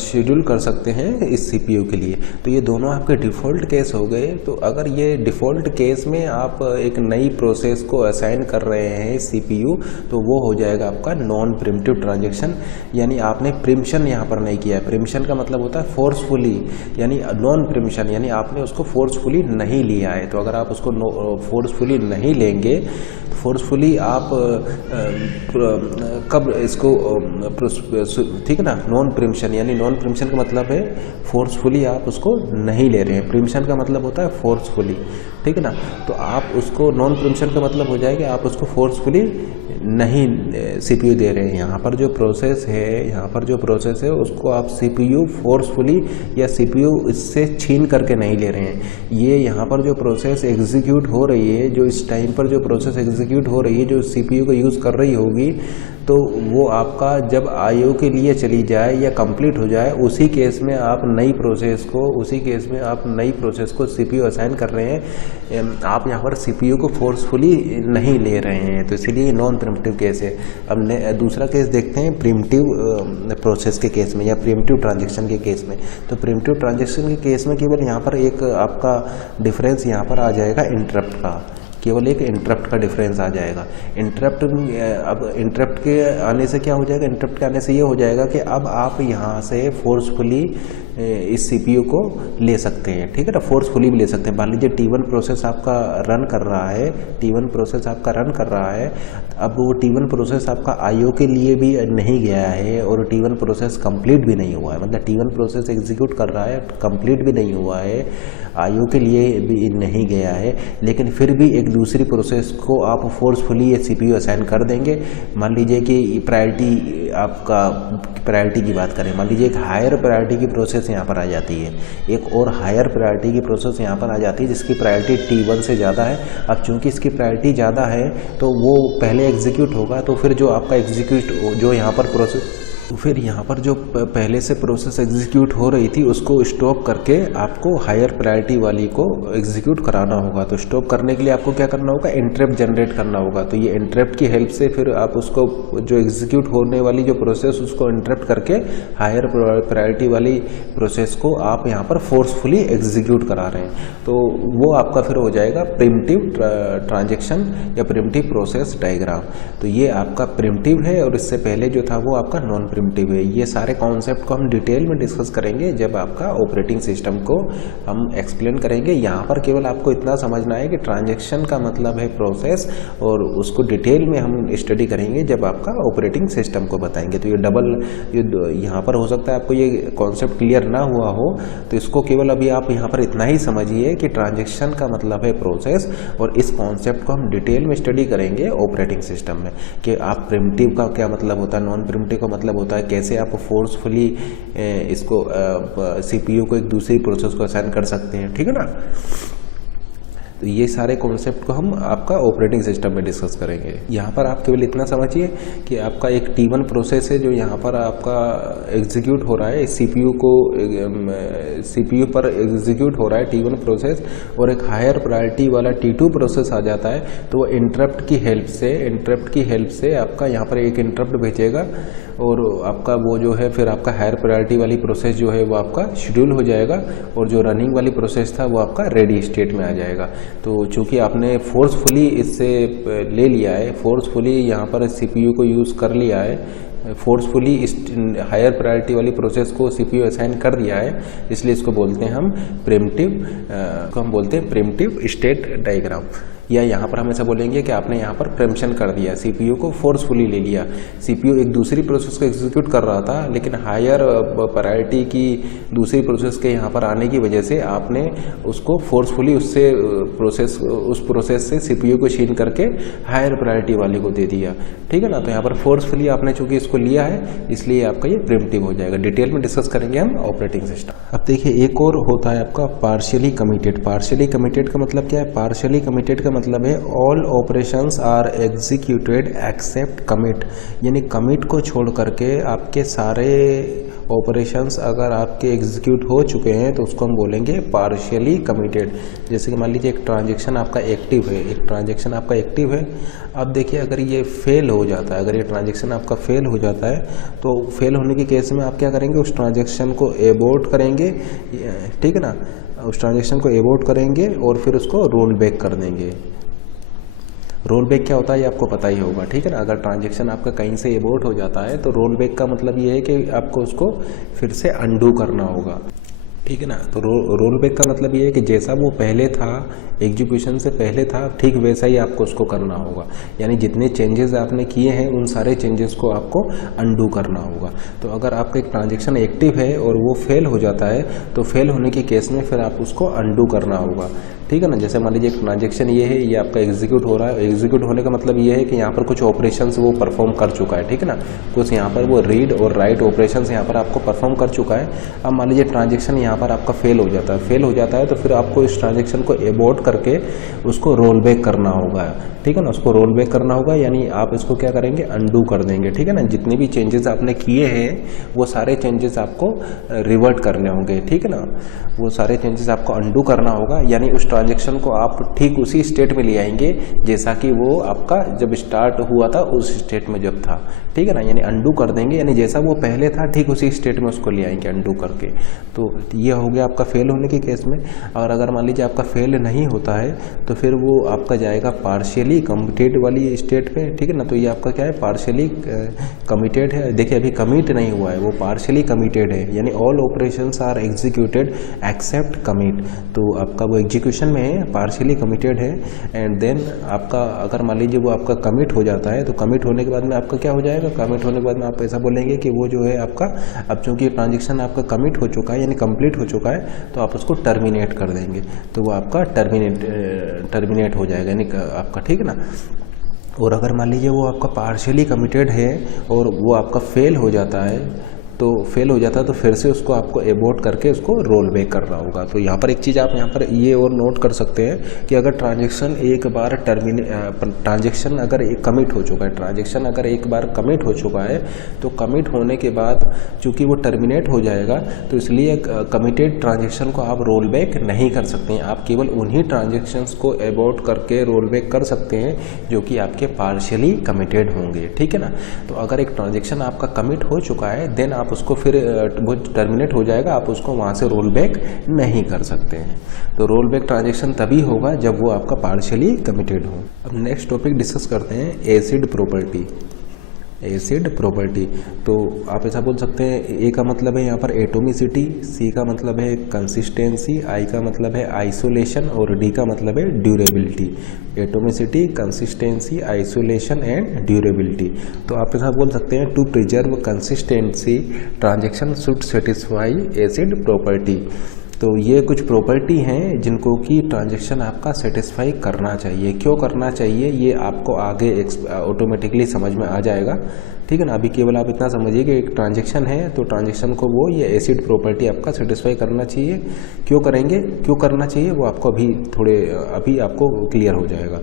शेड्यूल कर सकते हैं इस CPU के लिए। तो ये दोनों आपके डिफ़ॉल्ट केस हो गए। तो अगर ये डिफ़ॉल्ट केस में आप एक नई प्रोसेस को असाइन कर रहे हैं CPU तो वो हो जाएगा आपका नॉन प्रिमिटिव ट्रांजेक्शन, यानी आपने प्रिम्पशन यहाँ पर नहीं किया है। प्रिम्पशन का मतलब होता है फोर्सफुली, यानी नॉन प्रिम्पशन यानी आपने उसको फोर्सफुली नहीं लिया है। तो अगर आप उसको फोर्सफुली नहीं लेंगे, फोर्सफुली आप कब इसको ठीक है ना, नॉन प्रिम्पशन, यानी नॉन प्रिम्पशन का मतलब है फोर्सफुली आप उसको नहीं ले रहे हैं, प्रिम्पशन का मतलब होता है फोर्सफुली, ठीक है ना। तो आप उसको नॉन प्रिम्पशन का मतलब हो जाएगा आप उसको फोर्सफुली नहीं CPU दे रहे हैं। यहाँ पर जो प्रोसेस है उसको आप CPU फोर्सफुली या CPU इससे छीन करके नहीं ले रहे हैं। ये यहाँ पर जो प्रोसेस एग्जीक्यूट हो रही है, जो इस टाइम पर जो प्रोसेस एग्जीक्यूट हो रही है, जो CPU को यूज़ कर रही होगी, तो वो आपका जब IO के लिए चली जाए या कंप्लीट हो जाए उसी केस में आप नई प्रोसेस को CPU असाइन कर रहे हैं। आप यहाँ पर CPU को फोर्सफुली नहीं ले रहे हैं, तो इसलिए नॉन प्रिमिटिव केस है। अब दूसरा केस देखते हैं प्रिमिटिव प्रोसेस के केस में या प्रिमिटिव ट्रांजेक्शन के केस में। तो प्रिमिटिव ट्रांजेक्शन के केस में केवल यहाँ पर एक आपका डिफरेंस यहाँ पर आ जाएगा इंटरप्ट का, केवल एक इंटरप्ट का डिफरेंस आ जाएगा। अब इंटरप्ट के आने से क्या हो जाएगा, इंटरप्ट के आने से ये हो जाएगा कि अब आप यहाँ से फोर्सफुली इस CPU को ले सकते हैं, ठीक है ना, फोर्सफुली भी ले सकते हैं। मान लीजिए T1 प्रोसेस आपका रन कर रहा है, अब वो T1 प्रोसेस आपका IO के लिए भी नहीं गया है और T1 प्रोसेस कंप्लीट भी नहीं हुआ है, मतलब T1 प्रोसेस एग्जीक्यूट कर रहा है, कंप्लीट भी नहीं हुआ है, IO के लिए भी नहीं गया है, लेकिन फिर भी एक दूसरी प्रोसेस को आप फोर्सफुली ये CPU असाइन कर देंगे। मान लीजिए कि प्रायोरिटी की बात करें, मान लीजिए एक हायर प्रायोरिटी की प्रोसेस यहाँ पर आ जाती है, एक और हायर प्रायोरिटी की प्रोसेस यहाँ पर आ जाती है जिसकी प्रायोरिटी T1 से ज़्यादा है। अब चूंकि इसकी प्रायोरिटी ज़्यादा है तो वो पहले एग्जीक्यूट होगा, तो फिर जो आपका जो यहाँ पर प्रोसेस फिर यहाँ पर जो पहले से प्रोसेस एग्जीक्यूट हो रही थी उसको स्टॉप करके आपको हायर प्रायोरिटी वाली को एग्जीक्यूट कराना होगा। तो स्टॉप करने के लिए आपको क्या करना होगा, इंटरप्ट जनरेट करना होगा। तो ये इंटरप्ट की हेल्प से फिर आप उसको जो एग्जीक्यूट होने वाली जो प्रोसेस उसको इंटरप्ट करके हायर प्रायोरिटी वाली प्रोसेस को आप यहाँ पर फोर्सफुली एग्जीक्यूट करा रहे हैं। तो वो आपका फिर हो जाएगा प्रिमिटिव ट्रांजेक्शन या प्रिमिटिव प्रोसेस डायग्राम। तो ये आपका प्रिमिटिव है और इससे पहले जो था वो आपका नॉन प्रिमिटिव है। ये सारे कॉन्सेप्ट को हम डिटेल में डिस्कस करेंगे जब आपका ऑपरेटिंग सिस्टम को हम एक्सप्लेन करेंगे। यहाँ पर केवल आपको इतना समझना है कि ट्रांजैक्शन का मतलब है प्रोसेस, और उसको डिटेल में हम स्टडी करेंगे जब आपका ऑपरेटिंग सिस्टम को बताएंगे। तो ये यहाँ पर हो सकता है आपको ये कॉन्सेप्ट क्लियर ना हुआ हो, तो इसको केवल अभी आप यहाँ पर इतना ही समझिए कि ट्रांजैक्शन का मतलब है प्रोसेस, और इस कॉन्सेप्ट को हम डिटेल में स्टडी करेंगे ऑपरेटिंग सिस्टम में कि आप प्रिमिटिव का क्या मतलब होता है, नॉन प्रिमिटिव का मतलब होता है कैसे आप फोर्सफुली इसको CPU को एक दूसरी प्रोसेस को असाइन कर सकते हैं, ठीक है ना। तो ये सारे कॉन्सेप्ट को हम आपका ऑपरेटिंग सिस्टम में डिस्कस करेंगे। यहाँ पर आप केवल इतना समझिए कि आपका एक T1 प्रोसेस है जो यहाँ पर आपका एग्जीक्यूट हो रहा है, CPU पर एग्जीक्यूट हो रहा है T1 प्रोसेस, और एक हायर प्रायोरिटी वाला T2 प्रोसेस आ जाता है। तो वो इंटरप्ट की हेल्प से आपका यहाँ पर एक इंटरप्ट भेजेगा, और आपका वो जो है फिर आपका हायर प्रायोरिटी वाली प्रोसेस जो है वो आपका शेड्यूल हो जाएगा, और जो रनिंग वाली प्रोसेस था वो आपका रेडी स्टेट में आ जाएगा। तो चूंकि आपने फोर्सफुली इससे ले लिया है, फोर्सफुली यहाँ पर CPU को यूज़ कर लिया है, फोर्सफुली इस हायर प्रायोरिटी वाली प्रोसेस को CPU असाइन कर दिया है, इसलिए इसको बोलते हैं हम प्रिमिटिव स्टेट डायग्राम। या यहाँ पर हम ऐसा बोलेंगे कि आपने यहाँ पर प्रेम्पशन कर दिया, सीपीयू को फोर्सफुली ले लिया। सीपीयू एक दूसरी प्रोसेस को एग्जीक्यूट कर रहा था, लेकिन हायर प्रायोरिटी की दूसरी प्रोसेस के यहाँ पर आने की वजह से आपने उसको फोर्सफुली उस प्रोसेस से सीपीयू को छीन करके हायर प्रायोरिटी वाले को दे दिया, ठीक है ना। तो यहाँ पर फोर्सफुली आपने चूंकि इसको लिया है, इसलिए आपका ये प्रिमिटिव हो जाएगा। डिटेल में डिस्कस करेंगे हम ऑपरेटिंग सिस्टम। अब देखिए एक और होता है आपका पार्शियली कमिटेड। पार्शियली कमिटेड का मतलब क्या है? पार्शियली कमिटेड का मतलब है all operations are executed except commit, यानी कमिट को छोड़ करके आपके सारे ऑपरेशंस अगर आपके एग्जीक्यूट हो चुके हैं तो उसको हम बोलेंगे पार्शियली कमिटेड। जैसे कि मान लीजिए एक ट्रांजेक्शन आपका एक्टिव है, अब देखिए अगर ये फेल हो जाता है, अगर ये ट्रांजेक्शन आपका फेल हो जाता है तो फेल होने के केस में आप क्या करेंगे? उस ट्रांजेक्शन को एबॉर्ट करेंगे, ठीक है ना, उस ट्रांजेक्शन को एबॉर्ट करेंगे और फिर उसको रोल बैक कर देंगे। रोल बैक क्या होता है ये आपको पता ही होगा, ठीक है ना। अगर ट्रांजेक्शन आपका कहीं से एबॉर्ट हो जाता है तो रोल बैक का मतलब ये है कि आपको उसको फिर से अंडू करना होगा, ठीक है ना। तो रोल बैक का मतलब ये है कि जैसा वो पहले था, एग्जीक्यूशन से पहले था, ठीक वैसा ही आपको उसको करना होगा। यानी जितने चेंजेस आपने किए हैं उन सारे चेंजेस को आपको अंडू करना होगा। तो अगर आपका एक ट्रांजेक्शन एक्टिव है और वो फेल हो जाता है तो फेल होने के केस में फिर आप उसको अंडू करना होगा, ठीक है ना। जैसे मान लीजिए एक ट्रांजेक्शन ये है, ये आपका एग्जीक्यूट हो रहा है। एग्जीक्यूट होने का मतलब ये है कि यहाँ पर कुछ ऑपरेशंस वो परफॉर्म कर चुका है, ठीक है ना। कुछ यहाँ पर वो रीड और राइट ऑपरेशंस यहाँ पर आपको परफॉर्म कर चुका है। अब मान लीजिए ट्रांजेक्शन यहाँ पर आपका फेल हो जाता है तो फिर आपको इस ट्रांजेक्शन को एबॉर्ट करके उसको रोल बैक करना होगा, ठीक है ना। उसको रोल बैक करना होगा, यानी आप इसको क्या करेंगे? अंडू कर देंगे, ठीक है ना। जितने भी चेंजेस आपने किए हैं वो सारे चेंजेस आपको रिवर्ट करने होंगे, ठीक है ना। वो सारे चेंजेस आपको अंडू करना होगा, यानी उस ट्रांजेक्शन को आप ठीक उसी स्टेट में ले आएंगे जैसा कि वो आपका जब स्टार्ट हुआ था उस स्टेट में जब था, ठीक है ना। यानी अंडू कर देंगे, यानी जैसा वो पहले था ठीक उसी स्टेट में उसको ले आएंगे अंडू करके। तो ये हो गया आपका फेल होने के केस में। और अगर मान लीजिए आपका फेल नहीं होता है तो फिर वो आपका जाएगा पार्शियली कमिटेड वाली स्टेट पे, ठीक है ना। तो ये आपका क्या है? पार्शियली कमिटेड है। देखिए अभी कमिट नहीं हुआ है, वो पार्शियली कमिटेड है, यानी all operations are executed except commit. तो आपका वो एग्जीक्यूशन में है, पार्शियली कमिटेड है। एंड देन आपका अगर मान लीजिए वो आपका कमिट हो जाता है तो कमिट होने के बाद में आपका क्या हो जाएगा? कमिट होने के बाद में आप ऐसा बोलेंगे कि वो जो है आपका, अब चूंकि ट्रांजेक्शन आपका कमिट हो चुका है यानी कंप्लीट हो चुका है, तो आप उसको टर्मिनेट कर देंगे। तो वो आपका टर्मिनेट हो जाएगा यानी आपका, ठीक है ना। और अगर मान लीजिए वो आपका पार्शियली कमिटेड है और वो आपका फेल हो जाता है तो फिर से उसको आपको एबॉर्ट करके उसको रोल बैक करना होगा। तो यहाँ पर एक चीज़ आप यहाँ पर ये और नोट कर सकते हैं कि अगर ट्रांजेक्शन एक बार ट्रांजेक्शन अगर एक कमिट हो चुका है, ट्रांजेक्शन अगर एक बार कमिट हो चुका है तो कमिट होने के बाद चूंकि वो टर्मिनेट हो जाएगा तो इसलिए कमिटेड ट्रांजेक्शन को आप रोल बैक नहीं कर सकते हैं। आप केवल उन्हीं ट्रांजेक्शन्स को एबॉर्ट करके रोल बैक कर सकते हैं जो कि आपके पार्शियली कमिटेड होंगे, ठीक है ना। तो अगर एक ट्रांजेक्शन आपका कमिट हो चुका है देन आप उसको फिर वो टर्मिनेट हो जाएगा, आप उसको वहाँ से रोल बैक नहीं कर सकते हैं। तो रोल बैक ट्रांजेक्शन तभी होगा जब वो आपका पार्शियली कमिटेड हो। अब नेक्स्ट टॉपिक डिस्कस करते हैं एसिड प्रॉपर्टी। एसिड प्रॉपर्टी, तो आप ऐसा बोल सकते हैं, ए का मतलब है यहाँ पर एटोमिसिटी, सी का मतलब है कंसिस्टेंसी, आई का मतलब है आइसोलेशन और डी का मतलब है durability. Atomicity, consistency, isolation and durability. तो आप ऐसा बोल सकते हैं to preserve consistency transaction should satisfy ACID property. तो ये कुछ प्रॉपर्टी हैं जिनको कि ट्रांजेक्शन आपका सेटिस्फाई करना चाहिए। क्यों करना चाहिए ये आपको आगे ऑटोमेटिकली समझ में आ जाएगा, ठीक है ना। अभी केवल आप इतना समझिए कि एक ट्रांजेक्शन है तो ट्रांजेक्शन को वो ये एसिड प्रॉपर्टी आपका सेटिस्फाई करना चाहिए। क्यों करना चाहिए वो आपको अभी आपको क्लियर हो जाएगा,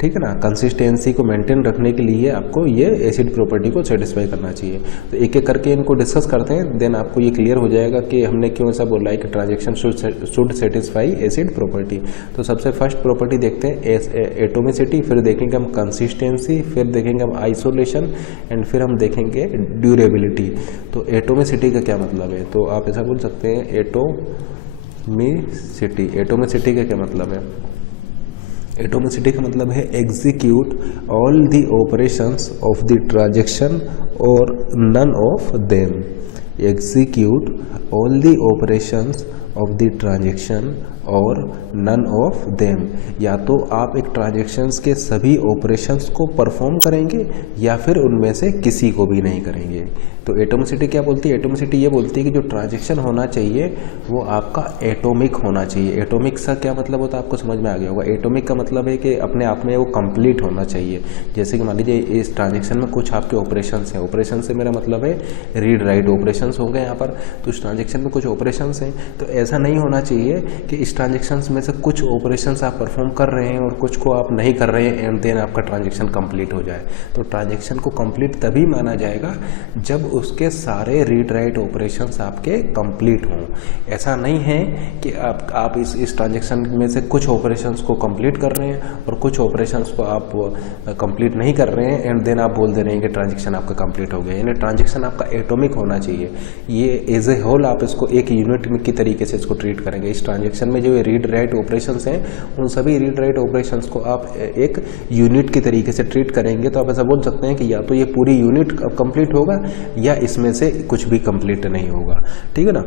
ठीक है ना। कंसिस्टेंसी को मेंटेन रखने के लिए आपको ये एसिड प्रॉपर्टी को सेटिस्फाई करना चाहिए। तो एक एक करके इनको डिस्कस करते हैं, देन आपको ये क्लियर हो जाएगा कि हमने क्यों ऐसा बोला है कि transaction should satisfy ACID property. तो सबसे फर्स्ट प्रॉपर्टी देखते हैं एटोमिसिटी, फिर देखेंगे हम कंसिस्टेंसी, फिर देखेंगे हम आइसोलेशन एंड फिर हम देखेंगे ड्यूरेबिलिटी। तो एटोमिसिटी का क्या मतलब है? तो आप ऐसा बोल सकते हैं एटोमिसिटी का क्या मतलब है? एटोमिसिटी का मतलब है execute all the operations of the transaction or none of them. Execute all the operations of the transaction or none of them, या तो आप एक ट्रांजेक्शन्स के सभी ऑपरेशंस को परफॉर्म करेंगे या फिर उनमें से किसी को भी नहीं करेंगे। तो एटोमिसिटी क्या बोलती है? एटोमिसिटी ये बोलती है कि जो ट्रांजेक्शन होना चाहिए वो आपका एटॉमिक होना चाहिए। एटॉमिक का क्या मतलब होता है आपको समझ में आ गया होगा। एटॉमिक का मतलब है कि अपने आप में वो कंप्लीट होना चाहिए। जैसे कि मान लीजिए इस ट्रांजेक्शन में कुछ आपके ऑपरेशंस हैं, ऑपरेशन से मेरा मतलब है रीड राइट ऑपरेशंस होंगे यहाँ पर, तो इस ट्रांजेक्शन में कुछ ऑपरेशंस हैं। तो ऐसा नहीं होना चाहिए कि इस ट्रांजेक्शन्स में से कुछ ऑपरेशंस आप परफॉर्म कर रहे हैं और कुछ को आप नहीं कर रहे हैं एंड देन आपका ट्रांजेक्शन कंप्लीट हो जाए। तो ट्रांजेक्शन को कंप्लीट तभी माना जाएगा जब उसके सारे रीड राइट ऑपरेशंस आपके कंप्लीट हों। ऐसा नहीं है कि आप इस ट्रांजेक्शन में से कुछ ऑपरेशंस को कंप्लीट कर रहे हैं और कुछ ऑपरेशंस को आप कंप्लीट नहीं कर रहे हैं एंड देन आप बोल दे रहे हैं कि ट्रांजेक्शन आपका कंप्लीट हो गया। यानी ट्रांजेक्शन आपका एटॉमिक होना चाहिए। ये एज ए होल आप इसको एक यूनिट की तरीके से इसको ट्रीट करेंगे। इस ट्रांजेक्शन में जो रीड राइट ऑपरेशंस हैं उन सभी रीड राइट ऑपरेशंस को आप एक यूनिट की तरीके से ट्रीट करेंगे। तो आप ऐसा बोल सकते हैं कि या तो ये पूरी यूनिट कंप्लीट होगा या इसमें से कुछ भी कंप्लीट नहीं होगा। ठीक है ना,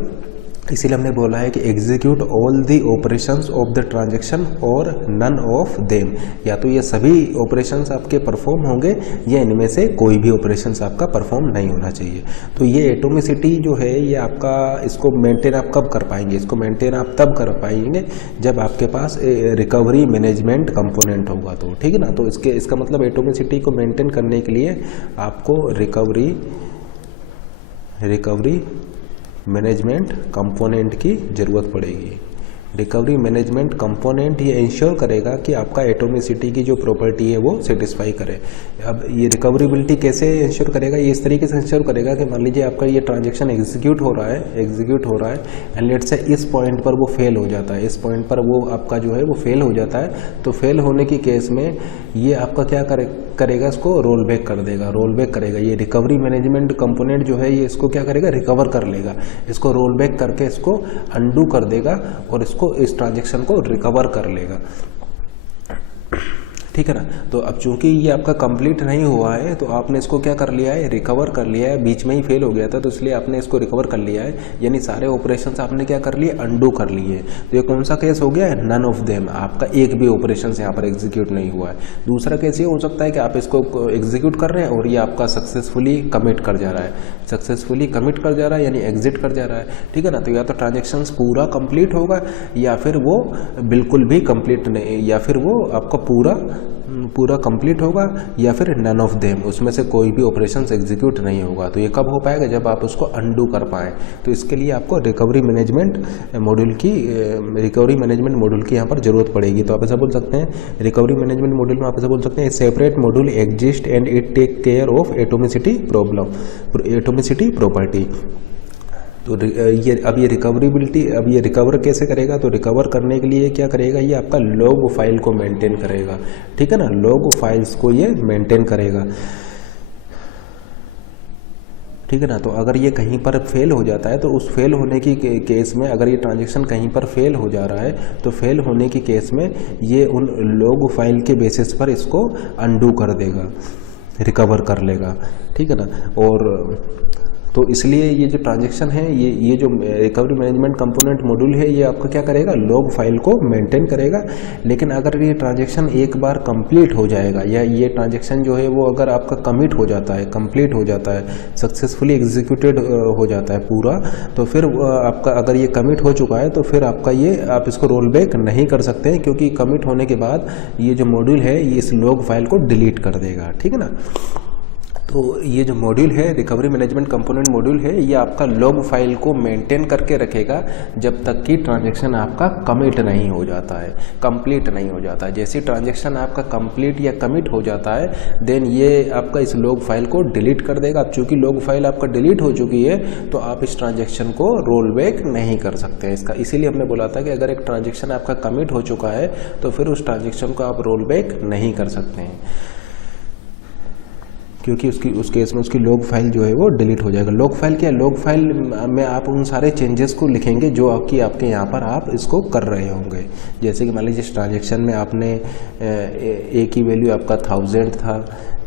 इसीलिए हमने बोला है कि execute all the operations of the transaction or none of them, या तो ये सभी ऑपरेशंस आपके परफॉर्म होंगे या इनमें से कोई भी ऑपरेशंस आपका परफॉर्म नहीं होना चाहिए। तो ये एटोमिसिटी जो है ये आपका, इसको मेंटेन आप कब कर पाएंगे? इसको मेंटेन आप तब कर पाएंगे जब आपके पास रिकवरी मैनेजमेंट कंपोनेंट होगा। तो ठीक है ना, तो इसका मतलब एटोमिसिटी को मेंटेन करने के लिए आपको रिकवरी मैनेजमेंट कंपोनेंट की ज़रूरत पड़ेगी। रिकवरी मैनेजमेंट कंपोनेंट ये इंश्योर करेगा कि आपका एटोमिसिटी की जो प्रॉपर्टी है वो सेटिस्फाई करे। अब ये रिकवरेबिलिटी कैसे इंश्योर करेगा? ये इस तरीके से इंश्योर करेगा कि मान लीजिए आपका ये ट्रांजेक्शन एग्जीक्यूट हो रहा है एंड लेट्स से इस पॉइंट पर वो फेल हो जाता है, इस पॉइंट पर वो आपका जो है वो फेल हो जाता है। तो फेल होने की केस में ये आपका क्या करेगा? इसको रोल बैक कर देगा, रोल बैक करेगा। ये रिकवरी मैनेजमेंट कंपोनेंट जो है ये इसको क्या करेगा? रिकवर कर लेगा, इसको रोल बैक करके इसको अंडू कर देगा और इस ट्रांजेक्शन को रिकवर कर लेगा। ठीक है ना, तो अब चूंकि ये आपका कंप्लीट नहीं हुआ है तो आपने इसको क्या कर लिया है? रिकवर कर लिया है। बीच में ही फेल हो गया था तो इसलिए आपने इसको रिकवर कर लिया है, यानी सारे ऑपरेशंस आपने क्या कर लिए? अंडू कर लिए। तो ये कौन सा केस हो गया है? नन ऑफ देम, आपका एक भी ऑपरेशन यहाँ पर एग्जीक्यूट नहीं हुआ है। दूसरा केस ये हो सकता है कि आप इसको एग्जीक्यूट कर रहे हैं और ये आपका सक्सेसफुली कमिट कर जा रहा है, सक्सेसफुली कमिट कर जा रहा है यानी एग्जिट कर जा रहा है। ठीक है ना, तो या तो ट्रांजेक्शन्स पूरा कंप्लीट होगा या फिर वो बिल्कुल भी कंप्लीट नहीं, या फिर वो आपका पूरा कंप्लीट होगा या फिर नन ऑफ देम, उसमें से कोई भी ऑपरेशंस एग्जीक्यूट नहीं होगा। तो ये कब हो पाएगा? जब आप उसको अंडू कर पाएँ। तो इसके लिए आपको रिकवरी मैनेजमेंट मॉड्यूल की यहाँ पर जरूरत पड़ेगी। तो आप ऐसा बोल सकते हैं रिकवरी मैनेजमेंट मॉड्यूल में आप ऐसा बोल सकते हैं separate module exist and it take care of atomicity property. तो अब ये रिकवर कैसे करेगा? तो रिकवर करने के लिए क्या करेगा? ये आपका लॉग फाइल को मेंटेन करेगा। ठीक है ना, लॉग फाइल्स को ये मेंटेन करेगा। ठीक है ना, तो अगर ये कहीं पर फेल हो जाता है तो उस फेल होने की केस में, अगर ये ट्रांजेक्शन कहीं पर फेल हो जा रहा है तो फेल होने की केस में ये उन लॉग फाइल के बेसिस पर इसको अंडू कर देगा, रिकवर कर लेगा। ठीक है ना, और तो इसलिए ये जो ट्रांजेक्शन है ये जो रिकवरी मैनेजमेंट कंपोनेंट मॉड्यूल है ये आपका क्या करेगा? लॉग फाइल को मेंटेन करेगा। लेकिन अगर ये ट्रांजेक्शन एक बार कंप्लीट हो जाएगा या ये ट्रांजेक्शन जो है वो अगर आपका कमिट हो जाता है, कंप्लीट हो जाता है, सक्सेसफुली एग्जीक्यूटेड हो जाता है पूरा, तो फिर आपका अगर ये कमिट हो चुका है तो फिर आपका ये आप इसको रोल बैक नहीं कर सकते हैं, क्योंकि कमिट होने के बाद ये जो मॉड्यूल है ये इस लॉग फाइल को डिलीट कर देगा। ठीक है ना, तो ये जो मॉड्यूल है रिकवरी मैनेजमेंट कंपोनेंट मॉड्यूल है ये आपका लॉग फाइल को मेंटेन करके रखेगा जब तक कि ट्रांजैक्शन आपका कमिट नहीं हो जाता है, कंप्लीट नहीं हो जाता है। जैसे ट्रांजैक्शन आपका कंप्लीट या कमिट हो जाता है देन ये आपका इस लॉग फाइल को डिलीट कर देगा। अब चूंकि लॉग फाइल आपका डिलीट हो चुकी है तो आप इस ट्रांजैक्शन को रोल बैक नहीं कर सकते हैं इसका। इसीलिए हमने बोला था कि अगर एक ट्रांजैक्शन आपका कमिट हो चुका है तो फिर उस ट्रांजैक्शन को आप रोल बैक नहीं कर सकते हैं, क्योंकि उस केस में उसकी लॉग फाइल जो है वो डिलीट हो जाएगा। लॉग फाइल क्या? लॉग फाइल में आप उन सारे चेंजेस को लिखेंगे जो आपके यहाँ पर आप इसको कर रहे होंगे। जैसे कि मान लीजिए इस ट्रांजेक्शन में आपने ए की वैल्यू आपका 1000 था,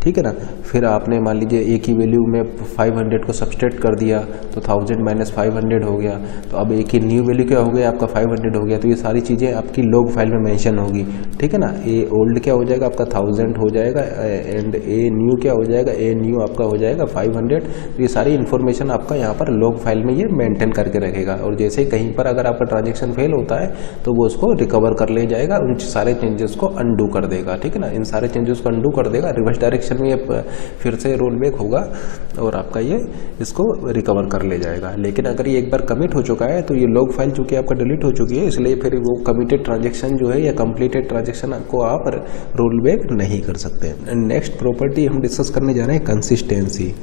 ठीक है ना। फिर आपने मान लीजिए एक ही वैल्यू में 500 को सब्सट्रैक्ट कर दिया तो 1000 माइनस 500 हो गया, तो अब एक ही न्यू वैल्यू क्या हो गया आपका 500 हो गया। तो ये सारी चीज़ें आपकी लॉग फाइल में मेंशन होगी, ठीक है ना। ए ओल्ड क्या हो जाएगा आपका 1000 हो जाएगा एंड ए न्यू क्या हो जाएगा, ए न्यू आपका हो जाएगा 500। तो ये सारी इन्फॉर्मेशन आपका यहाँ पर लॉग फाइल में ये मेंटेन करके रखेगा, और जैसे ही कहीं पर अगर आपका ट्रांजेक्शन फेल होता है तो वो उसको रिकवर कर ले जाएगा, उन सारे चेंजेस को अंडू कर देगा, ठीक है ना। इन सारे चेंजेस को अंडू कर देगा, रिवर्स डायरेक्शन में ये फिर से रोल बैक होगा और आपका ये इसको रिकवर कर ले जाएगा। लेकिन अगर ये एक बार कमिट हो चुका है तो ये लॉग फाइल चूंकि आपका डिलीट हो चुकी है, इसलिए फिर वो कमिटेड ट्रांजेक्शन जो है या कंप्लीटेड ट्रांजेक्शन को आप रोल बैक नहीं कर सकते। नेक्स्ट प्रॉपर्टी हम डिस्कस करने जा रहे हैं कंसिस्टेंसी।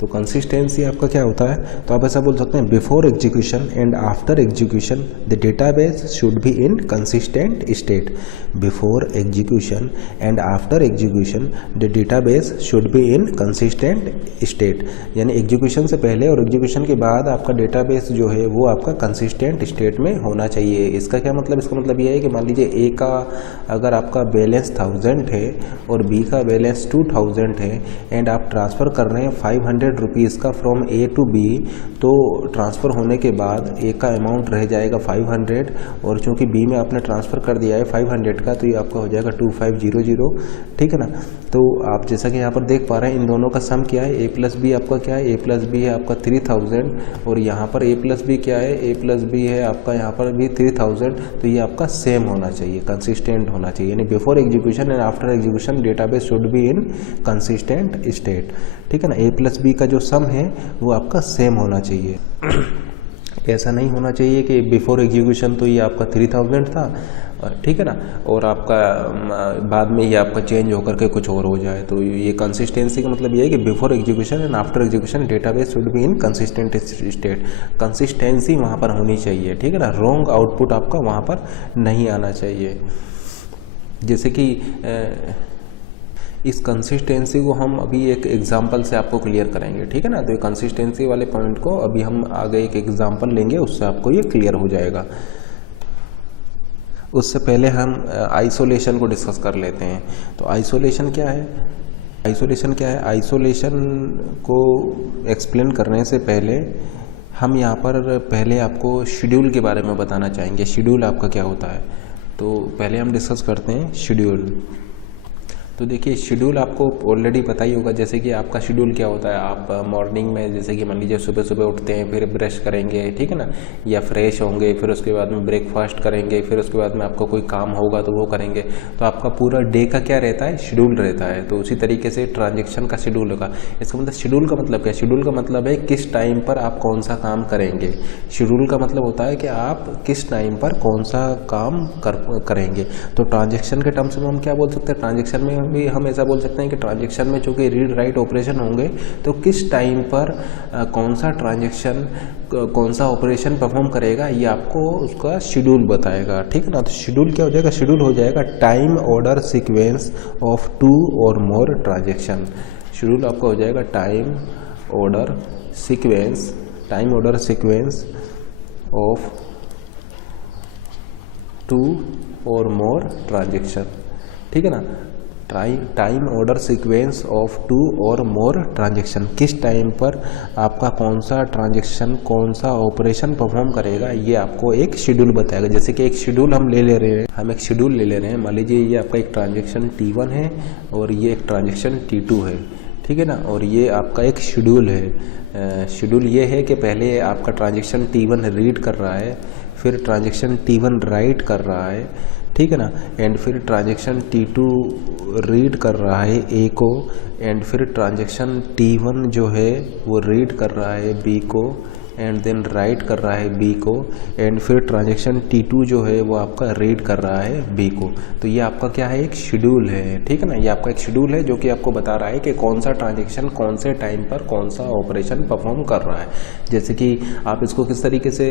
तो कंसिस्टेंसी आपका क्या होता है, तो आप ऐसा बोल सकते हैं before execution and after execution the database should be in consistent state. Before execution and after execution the database should be in consistent state, यानी एग्जीक्यूशन से पहले और एग्जीक्यूशन के बाद आपका डेटाबेस जो है वो आपका कंसिस्टेंट स्टेट में होना चाहिए। इसका क्या मतलब, इसका मतलब ये है कि मान लीजिए ए का अगर आपका बैलेंस 1000 है और बी का बैलेंस 2000 है एंड आप ट्रांसफ़र कर रहे हैं 500 रुपीज़ का फ्रॉम ए टू बी, तो ट्रांसफ़र होने के बाद ए का अमाउंट रह जाएगा 500 और चूंकि बी में आपने ट्रांसफ़र कर दिया है 500 का, तो ये आपका हो जाएगा 2500, ठीक है ना। तो आप जैसा कि यहाँ पर देख पा रहे हैं इन दोनों का सम क्या है, ए प्लस बी आपका क्या है, ए प्लस बी है आपका 3000 और यहाँ पर ए प्लस बी क्या है, ए प्लस बी है आपका यहाँ पर भी 3000। तो ये आपका सेम होना चाहिए, कंसिस्टेंट होना चाहिए, यानी before execution and after execution database should be in consistent state, ठीक है ना। ए प्लस बी का जो सम है वो आपका सेम होना चाहिए। ऐसा नहीं होना चाहिए कि बिफोर एग्जीक्यूशन तो ये आपका 3000 था, ठीक है ना, और आपका बाद में ये आपका चेंज होकर के कुछ और हो जाए। तो ये कंसिस्टेंसी का मतलब ये है कि before execution and after execution database should be in consistent state. Consistency वहाँ पर होनी चाहिए, ठीक है ना। रॉन्ग आउटपुट आपका वहाँ पर नहीं आना चाहिए। जैसे कि इस कंसिस्टेंसी को हम अभी एक एग्जांपल से आपको क्लियर करेंगे, ठीक है ना। तो ये कंसिस्टेंसी वाले पॉइंट को अभी हम आगे एक एग्जांपल लेंगे, उससे आपको ये क्लियर हो जाएगा। उससे पहले हम आइसोलेशन को डिस्कस कर लेते हैं। तो आइसोलेशन क्या है, आइसोलेशन को एक्सप्लेन करने से पहले हम यहाँ पर पहले आपको शेड्यूल के बारे में बताना चाहेंगे। शेड्यूल आपका क्या होता है, तो पहले हम डिस्कस करते हैं शेड्यूल। तो देखिए शेड्यूल आपको ऑलरेडी पता ही होगा, जैसे कि आपका शेड्यूल क्या होता है। आप मॉर्निंग में जैसे कि मान लीजिए सुबह सुबह उठते हैं, फिर ब्रश करेंगे, ठीक है ना, या फ्रेश होंगे, फिर उसके बाद में ब्रेकफास्ट करेंगे, फिर उसके बाद में आपका कोई काम होगा तो वो करेंगे। तो आपका पूरा डे का क्या रहता है, शेड्यूल रहता है। तो उसी तरीके से ट्रांजेक्शन का शेड्यूल होगा। इसका मतलब शेड्यूल का मतलब क्या है, शेड्यूल का मतलब है किस टाइम पर आप कौन सा काम करेंगे। शेड्यूल का मतलब होता है कि आप किस टाइम पर कौन सा काम करेंगे। तो ट्रांजेक्शन के टर्म्स में हम क्या बोल सकते हैं, ट्रांजेक्शन में भी हम ऐसा बोल सकते हैं कि ट्रांजेक्शन में चूंकि रीड राइट ऑपरेशन होंगे तो किस टाइम पर कौन सा ट्रांजेक्शन कौन सा ऑपरेशन परफॉर्म करेगा ये आपको उसका शेड्यूल बताएगा, ठीक है ना। तो शेड्यूल क्या हो जाएगा, शेड्यूल हो जाएगा टाइम ऑर्डर सीक्वेंस ऑफ 2 और मोर ट्रांजेक्शन। शेड्यूल आपका हो जाएगा टाइम ऑर्डर सीक्वेंस ऑफ 2 और मोर ट्रांजेक्शन, ठीक है ना। टाइम ऑर्डर सीक्वेंस ऑफ 2 और मोर ट्रांजेक्शन, किस टाइम पर आपका कौन सा ट्रांजेक्शन कौन सा ऑपरेशन परफॉर्म करेगा ये आपको एक शेड्यूल बताएगा। जैसे कि एक शेड्यूल हम ले ले रहे हैं, मान लीजिए ये आपका एक ट्रांजेक्शन T1 है और ये एक ट्रांजेक्शन T2 है, ठीक है ना। और ये आपका एक शेड्यूल है। शेड्यूल ये है कि पहले आपका ट्रांजेक्शन T1 रीड कर रहा है, फिर ट्रांजेक्शन T1 राइट कर रहा है, ठीक है ना, एंड फिर ट्रांजेक्शन T2 रीड कर रहा है A को, एंड फिर ट्रांजेक्शन T1 जो है वो रीड कर रहा है B को, एंड देन राइट कर रहा है B को, एंड फिर ट्रांजेक्शन T2 जो है वो आपका रीड कर रहा है B को। तो ये आपका क्या है, एक शेड्यूल है, ठीक है ना। ये आपका एक शेड्यूल है जो कि आपको बता रहा है कि कौन सा ट्रांजेक्शन कौन से टाइम पर कौन सा ऑपरेशन परफॉर्म कर रहा है। जैसे कि आप इसको किस तरीके से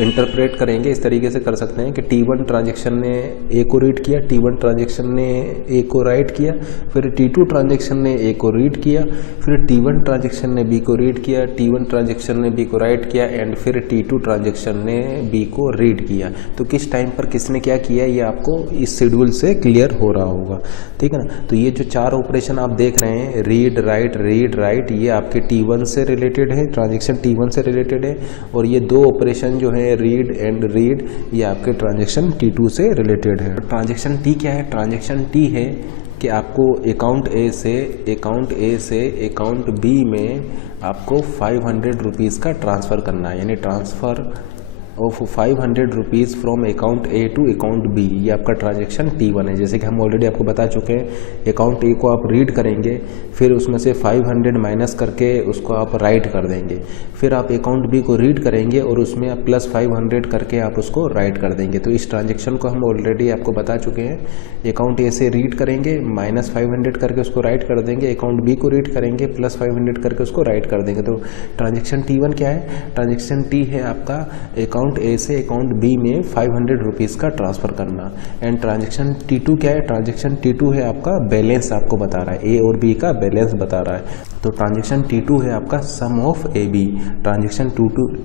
इंटरप्रेट करेंगे, इस तरीके से कर सकते हैं कि T1 ट्रांजेक्शन ने A को रीड किया, T1 ट्रांजेक्शन ने A को राइट किया, फिर T2 ट्रांजेक्शन ने A को रीड किया, फिर T1 ट्रांजेक्शन ने B को रीड किया, T1 ट्रांजेक्शन ने बी को राइट किया एंड फिर T2 ट्रांजेक्शन ने बी को रीड किया। तो किस टाइम पर किसने क्या किया ये आपको इस शेड्यूल से क्लियर हो रहा होगा, ठीक है ना। तो ये जो 4 ऑपरेशन आप देख रहे हैं, रीड राइट, ये आपके T1 से रिलेटेड है, ट्रांजेक्शन T1 से रिलेटेड है, और ये 2 ऑपरेशन जो है रीड एंड रीड ये आपके ट्रांजेक्शन T2 से रिलेटेड है। ट्रांजेक्शन T क्या है? ट्रांजेक्शन T है कि आपको अकाउंट ए से अकाउंट बी में आपको 500 रुपीज़ का ट्रांसफ़र करना है, यानी transfer of 500 rupees from account A to account B, ये आपका ट्रांजेक्शन T1 है। जैसे कि हम ऑलरेडी आपको बता चुके हैं, अकाउंट ए को आप रीड करेंगे, फिर उसमें से 500 माइनस करके उसको आप राइट कर देंगे, फिर आप अकाउंट बी को रीड करेंगे और उसमें आप प्लस 500 करके आप उसको राइट कर देंगे। तो इस ट्रांजेक्शन को हम ऑलरेडी आपको बता चुके हैं, अकाउंट ए से रीड करेंगे, माइनस 500 करके उसको राइट कर देंगे, अकाउंट बी को रीड करेंगे, प्लस 500 करके उसको राइट कर देंगे। तो ट्रांजेक्शन T1 क्या है? ट्रांजेक्शन T है आपका अकाउंट ए से अकाउंट बी में 500 रुपीज़ का ट्रांसफ़र करना। एंड ट्रांजेक्शन T2 क्या है? ट्रांजेक्शन T2 है आपका बैलेंस आपको बता रहा है, ए और बी का बैलेंस बता रहा है। तो ट्रांजेक्शन T2 है आपका sum of A B, transaction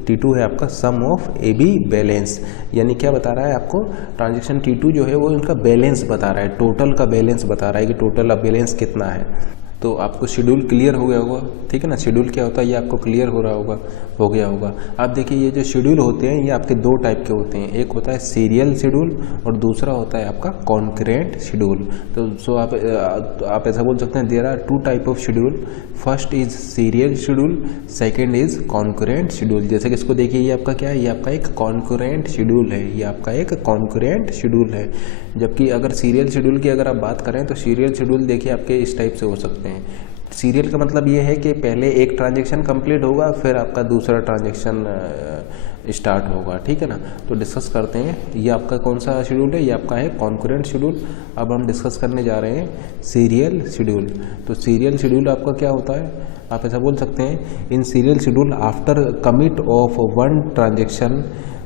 T2 है आपका sum of A B balance, यानी क्या बता रहा है आपको? ट्रांजेक्शन T2 जो है वो इनका बैलेंस बता रहा है, टोटल का बैलेंस बता रहा है कि टोटल बैलेंस कितना है। तो आपको शेड्यूल क्लियर हो गया होगा, ठीक है ना। शेड्यूल क्या होता है ये आपको क्लियर हो गया होगा। आप देखिए ये जो शेड्यूल होते हैं ये आपके 2 टाइप के होते हैं, एक होता है सीरियल शेड्यूल और दूसरा होता है आपका कॉन्करेंट शेड्यूल। तो सो आप ऐसा बोल सकते हैं there are 2 type of schedule, first is serial schedule, second is concurrent schedule. जैसे कि इसको देखिए ये आपका क्या है, ये आपका एक कॉन्करेंट शेड्यूल है, ये आपका एक कॉन्करेंट शेड्यूल है। जबकि अगर सीरियल शेड्यूल की अगर आप बात करें तो सीरियल शेड्यूल देखिए आपके इस टाइप से हो सकते हैं। सीरियल का मतलब ये है कि पहले एक ट्रांजेक्शन कंप्लीट होगा फिर आपका दूसरा ट्रांजेक्शन स्टार्ट होगा, ठीक है ना। तो डिस्कस करते हैं ये आपका कौन सा शेड्यूल है, ये आपका है कॉन्करेंट शेड्यूल। अब हम डिस्कस करने जा रहे हैं सीरियल शेड्यूल। तो सीरियल शेड्यूल आपका क्या होता है, आप ऐसा बोल सकते हैं in serial schedule after commit of one transaction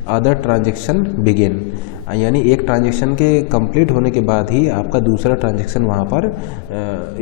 other transaction begin, यानी एक ट्रांजेक्शन के कंप्लीट होने के बाद ही आपका दूसरा ट्रांजेक्शन वहाँ पर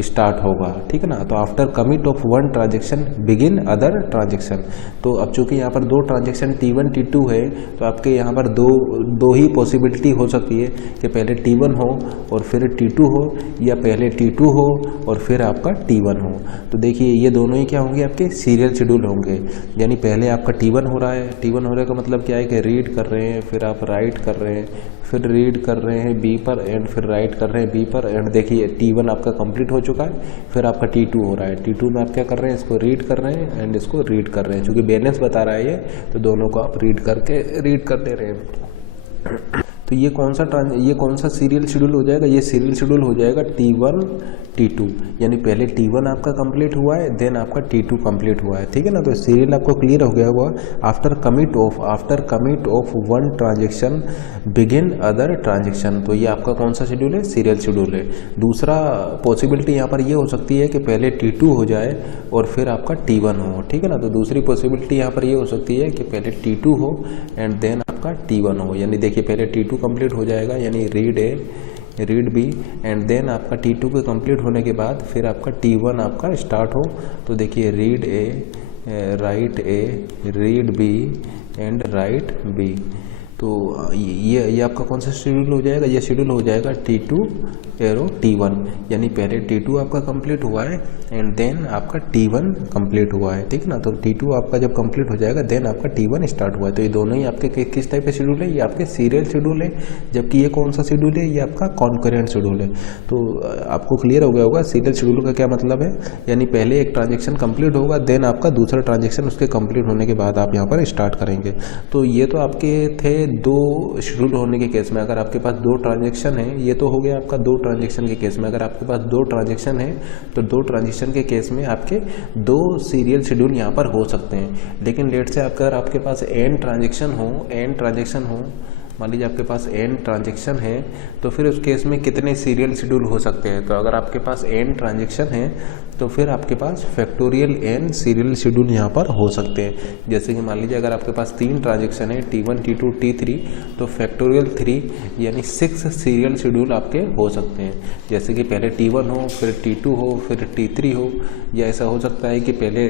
स्टार्ट होगा, ठीक है ना। तो after commit of one transaction begin other transaction. तो अब चूंकि यहाँ पर 2 ट्रांजेक्शन T1 T2 है तो आपके यहाँ पर दो ही पॉसिबिलिटी हो सकती है कि पहले T1 हो और फिर T2 हो, या पहले T2 हो और फिर आपका T1 हो। तो देखिए ये दोनों ही क्या होंगे, आपके सीरियल शेड्यूल होंगे, यानी पहले आपका T1 हो रहा है। T1 हो रहा का मतलब क्या है कि रीड कर रहे हैं, फिर आप राइट कर रहे हैं, फिर रीड कर रहे हैं बी पर एंड फिर राइट कर रहे हैं बी पर एंड। देखिए T1 आपका कंप्लीट हो चुका है, फिर आपका T2 हो रहा है। T2 में आप क्या कर रहे हैं, इसको रीड कर रहे हैं एंड इसको रीड कर रहे हैं, क्योंकि बैलेंस बता रहा है ये, तो दोनों को आप रीड कर दे रहे हैं। तो ये कौन सा सीरियल शेड्यूल हो जाएगा, ये सीरियल शेड्यूल हो जाएगा T1 T2, यानी पहले T1 आपका कंप्लीट हुआ है देन आपका T2 कंप्लीट हुआ है, ठीक है ना। तो सीरियल आपको क्लियर हो गया होगा। After commit of one transaction begin other transaction, तो ये आपका कौन सा शेड्यूल है, सीरियल शेड्यूल है। दूसरा पॉसिबिलिटी यहाँ पर ये हो सकती है कि पहले T2 हो जाए और फिर आपका T1 हो, ठीक है ना। तो दूसरी पॉसिबिलिटी यहाँ पर ये हो सकती है कि पहले T2 हो एंड देन आपका T1 हो, यानी देखिए पहले T2 कंप्लीट हो जाएगा, यानी रीड बी एंड देन आपका T2 के कंप्लीट होने के बाद फिर आपका T1 आपका स्टार्ट हो। तो देखिए read A, write A, read B and write B. तो ये आपका कौन सा शेड्यूल हो जाएगा, ये शेड्यूल हो जाएगा T2 एरो T1, यानी पहले T2 आपका कंप्लीट हुआ है एंड देन आपका T1 कंप्लीट हुआ है, ठीक है ना। तो T2 आपका जब कंप्लीट हो जाएगा देन आपका T1 स्टार्ट हुआ है। तो ये दोनों ही आपके किस टाइप के शेड्यूल है, ये आपके सीरियल शेड्यूल है, जबकि ये कौन सा शेड्यूल है, ये आपका कॉन्करेंट शेड्यूल है। तो आपको क्लियर हो गया होगा सीरियल शेड्यूल का क्या मतलब है, यानी पहले एक ट्रांजेक्शन कंप्लीट होगा देन आपका दूसरा ट्रांजेक्शन उसके कंप्लीट होने के बाद आप यहाँ पर स्टार्ट करेंगे। तो ये तो आपके थे 2 शेड्यूल होने के केस में। अगर आपके पास 2 ट्रांजेक्शन है, ये तो हो गया आपका 2 ट्रांजेक्शन के केस में। अगर आपके पास 2 ट्रांजेक्शन है तो 2 ट्रांजेक्शन के केस में आपके 2 सीरियल शेड्यूल यहाँ पर हो सकते हैं। लेकिन लेट से अगर आपके पास n ट्रांजेक्शन हो, मान लीजिए आपके पास n ट्रांजेक्शन है, तो फिर उस केस में कितने सीरियल शेड्यूल हो सकते हैं। तो अगर आपके पास n ट्रांजेक्शन है तो फिर आपके पास फैक्टोरियल n सीरियल शेड्यूल यहाँ पर हो सकते हैं। जैसे कि मान लीजिए अगर आपके पास 3 ट्रांजेक्शन है T1 T2 T3, तो फैक्टोरियल 3 यानी 6 सीरियल शेड्यूल आपके हो सकते हैं। जैसे कि पहले T1 हो, फिर T2 हो, फिर T3 हो, या ऐसा हो सकता है कि पहले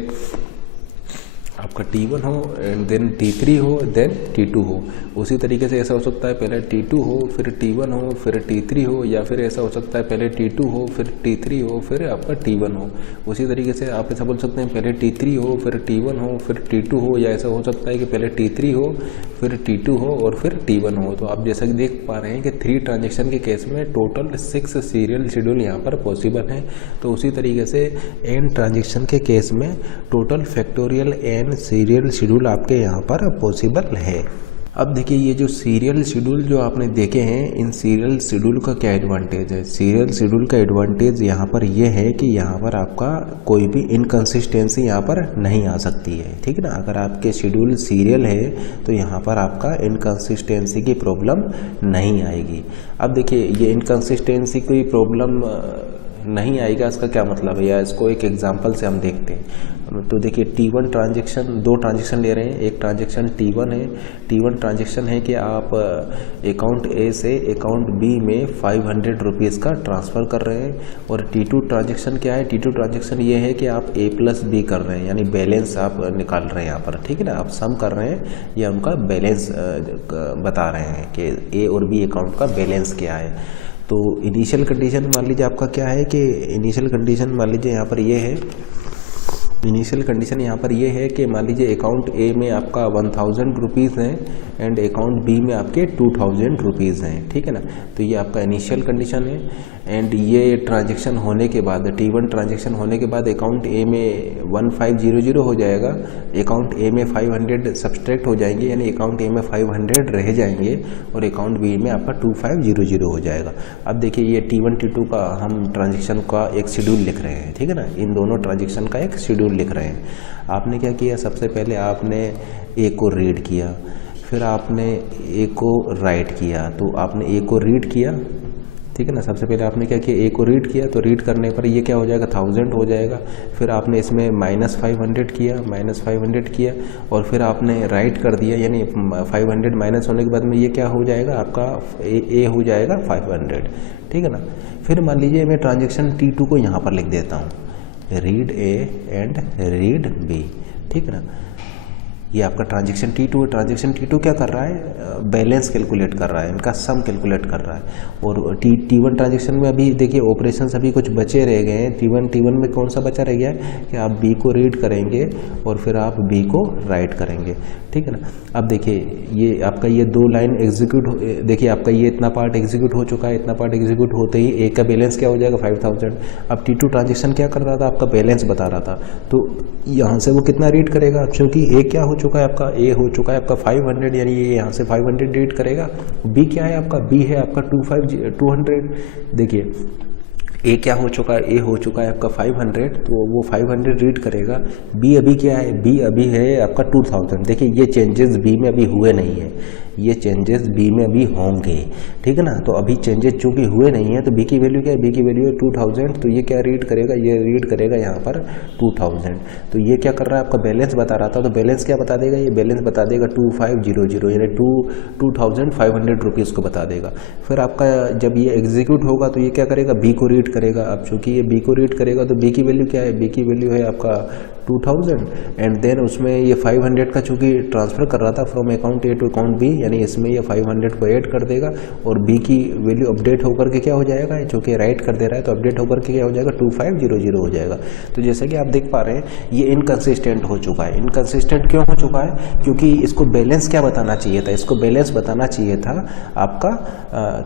आपका T1 हो एंड देन T3 हो देन T2 हो। उसी तरीके से ऐसा हो सकता है पहले T2 हो फिर T1 हो फिर T3 हो, या फिर ऐसा हो सकता है पहले T2 हो फिर T3 हो फिर आपका T1 हो। उसी तरीके से आप ऐसा बोल सकते हैं पहले T3 हो फिर T1 हो फिर T2 हो, या ऐसा हो सकता है कि पहले T3 हो फिर T2 हो और फिर T1 हो। तो आप जैसा कि देख पा रहे हैं कि 3 ट्रांजेक्शन के केस में टोटल 6 सीरियल शेड्यूल यहाँ पर पॉसिबल है। तो उसी तरीके से n ट्रांजेक्शन के केस में total factorial n serial schedule आपके यहाँ पर पॉसिबल है। अब देखिए ये जो सीरियल शेड्यूल जो आपने देखे हैं, इन सीरियल शेड्यूल का क्या एडवांटेज है। सीरियल शेड्यूल का एडवांटेज यहाँ पर ये है कि यहाँ पर आपका कोई भी इनकन्सिस्टेंसी यहाँ पर नहीं आ सकती है, ठीक है ना। अगर आपके शेड्यूल सीरियल है तो यहाँ पर आपका इनकन्सिस्टेंसी की प्रॉब्लम नहीं आएगी। अब देखिए ये इनकन्सिस्टेंसी कोई प्रॉब्लम नहीं आएगा, इसका क्या मतलब है, या इसको एक एग्जांपल से हम देखते हैं। तो देखिए T1 ट्रांजेक्शन, 2 ट्रांजेक्शन ले रहे हैं। एक ट्रांजेक्शन T1 है। T1 ट्रांजेक्शन है कि आप अकाउंट ए से अकाउंट बी में 500 रुपीज़ का ट्रांसफ़र कर रहे हैं। और T2 ट्रांजेक्शन क्या है, T2 ट्रांजेक्शन ये है कि आप A+B कर रहे हैं, यानी बैलेंस आप निकाल रहे हैं यहाँ पर, ठीक है ना। आप सम कर रहे हैं या उनका बैलेंस बता रहे हैं कि ए और बी अकाउंट का बैलेंस क्या है। तो इनिशियल कंडीशन मान लीजिए आपका क्या है कि इनिशियल कंडीशन मान लीजिए यहाँ पर ये है, इनिशियल कंडीशन यहाँ पर ये है कि मान लीजिए अकाउंट ए में आपका 1000 रुपीज़ हैं एंड अकाउंट बी में आपके 2000 रुपीज़ हैं, ठीक है ना। तो ये आपका इनिशियल कंडीशन है। एंड ये ट्रांजेक्शन होने के बाद, T1 ट्रांजेक्शन होने के बाद अकाउंट ए में 1500 हो जाएगा, अकाउंट ए में 500 सब्सट्रैक्ट हो जाएंगे, यानी अकाउंट ए में 500 रह जाएंगे और अकाउंट बी में आपका 2500 हो जाएगा। अब देखिए ये T1 T2 का हम ट्रांजेक्शन का एक शेड्यूल लिख रहे हैं, ठीक है ना। इन दोनों ट्रांजेक्शन का एक शेड्यूल लिख रहे हैं। आपने क्या किया, सबसे पहले आपने ए को रीड किया, फिर आपने ए को राइट किया। तो आपने ए को रीड किया, ठीक है ना। सबसे पहले आपने क्या किया, ए को रीड किया, तो रीड करने पर ये क्या हो जाएगा, 1000 हो जाएगा। फिर आपने इसमें -500 किया, -500 किया और फिर आपने राइट कर दिया, यानी 500 माइनस होने के बाद में ये क्या हो जाएगा, आपका ए हो जाएगा 500, ठीक है ना। फिर मान लीजिए मैं ट्रांजेक्शन T2 को यहाँ पर लिख देता हूँ, read A and read B, ठीक है ना। ये आपका ट्रांजेक्शन T2 है। ट्रांजेक्शन T2 क्या कर रहा है, बैलेंस कैलकुलेट कर रहा है, इनका सम कैलकुलेट कर रहा है। और T1 ट्रांजेक्शन में अभी देखिए ऑपरेशंस अभी कुछ बचे रह गए हैं। T1 में कौन सा बचा रह गया है कि आप B को रीड करेंगे और फिर आप B को राइट करेंगे, ठीक है ना। अब देखिए ये आपका ये 2 लाइन एग्जीक्यूट, देखिए आपका ये इतना पार्ट एग्जीक्यूट हो चुका है। इतना पार्ट एग्जीक्यूट होते ही ए का बैलेंस क्या हो जाएगा, 5000। अब T2 ट्रांजेक्शन क्या कर रहा था, आपका बैलेंस बता रहा था। तो यहाँ से वो कितना रीड करेगा, क्योंकि ए क्या हो चुका है, आपका ए हो चुका है आपका 500, यानी ये यहाँ से 500 रीड करेगा। बी क्या है आपका, बी है आपका 200। देखिए ए क्या हो चुका है, ए हो चुका है आपका 500, तो वो 500 रीड करेगा। बी अभी क्या है, बी अभी है आपका 2000। देखिए ये चेंजेस बी में अभी हुए नहीं है, ये चेंजेस बी में अभी होंगे, ठीक है ना। तो अभी चेंजेस चूंकि हुए नहीं है तो बी की वैल्यू क्या है, बी की वैल्यू है 2000। तो ये क्या रीड करेगा, ये रीड करेगा यहाँ पर 2000। तो ये क्या कर रहा है, आपका बैलेंस बता रहा था, तो बैलेंस क्या बता देगा, ये बैलेंस बता देगा 2500, यानी 2500 रुपीज़ को बता देगा। फिर आपका जब ये एग्जीक्यूट होगा तो ये क्या करेगा, बी को रीड करेगा। अब चूंकि ये बी को रीड करेगा तो बी की वैल्यू क्या है, बी की वैल्यू है आपका 2000 एंड देन उसमें ये 500 का चूंकि ट्रांसफ़र कर रहा था from account A to account B, यानी इसमें ये 500 को ऐड कर देगा और बी की वैल्यू अपडेट होकर के क्या हो जाएगा, चूंकि राइट कर दे रहा है तो अपडेट होकर के क्या हो जाएगा, 2500 हो जाएगा। तो जैसा कि आप देख पा रहे हैं ये इनकन्सिस्टेंट हो चुका है। इनकन्सिस्टेंट क्यों हो चुका है, क्योंकि इसको बैलेंस क्या बताना चाहिए था, इसको बैलेंस बताना चाहिए था आपका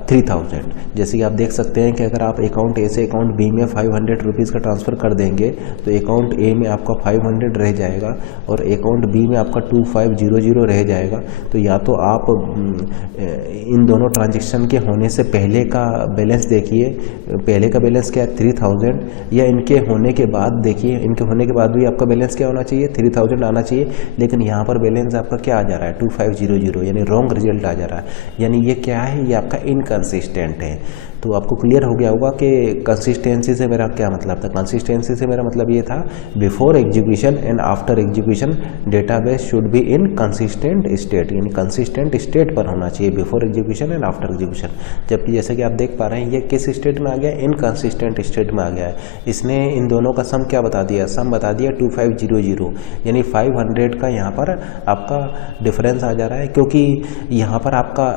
3000। जैसे कि आप देख सकते हैं कि अगर आप अकाउंट ए से अकाउंट बी में 500 रुपीज़ का ट्रांसफ़र कर देंगे तो अकाउंट ए में आपका 500 रह जाएगा और अकाउंट बी में आपका 2500 रह जाएगा। तो या तो आप इन दोनों ट्रांजेक्शन के होने से पहले का बैलेंस देखिए, पहले का बैलेंस क्या है 3000, या इनके होने के बाद देखिए, इनके होने के बाद भी आपका बैलेंस क्या होना चाहिए, 3000 आना चाहिए। लेकिन यहाँ पर बैलेंस आपका क्या आ जा रहा है, 2500, यानी रॉन्ग रिजल्ट आ जा रहा है। यानी ये क्या है, ये आपका इनकन्सिस्टेंट है। तो आपको क्लियर हो गया होगा कि कंसिस्टेंसी से मेरा क्या मतलब था। कंसिस्टेंसी से मेरा मतलब ये था before execution and after execution database should be in consistent state, यानी कंसिस्टेंट स्टेट पर होना चाहिए before execution and after execution. जबकि जैसे कि आप देख पा रहे हैं ये किस स्टेट में आ गया, इनकंसिस्टेंट स्टेट में आ गया है। इसने इन दोनों का सम क्या बता दिया, सम बता दिया 2500, यानी 500 का यहाँ पर आपका डिफरेंस आ जा रहा है, क्योंकि यहाँ पर आपका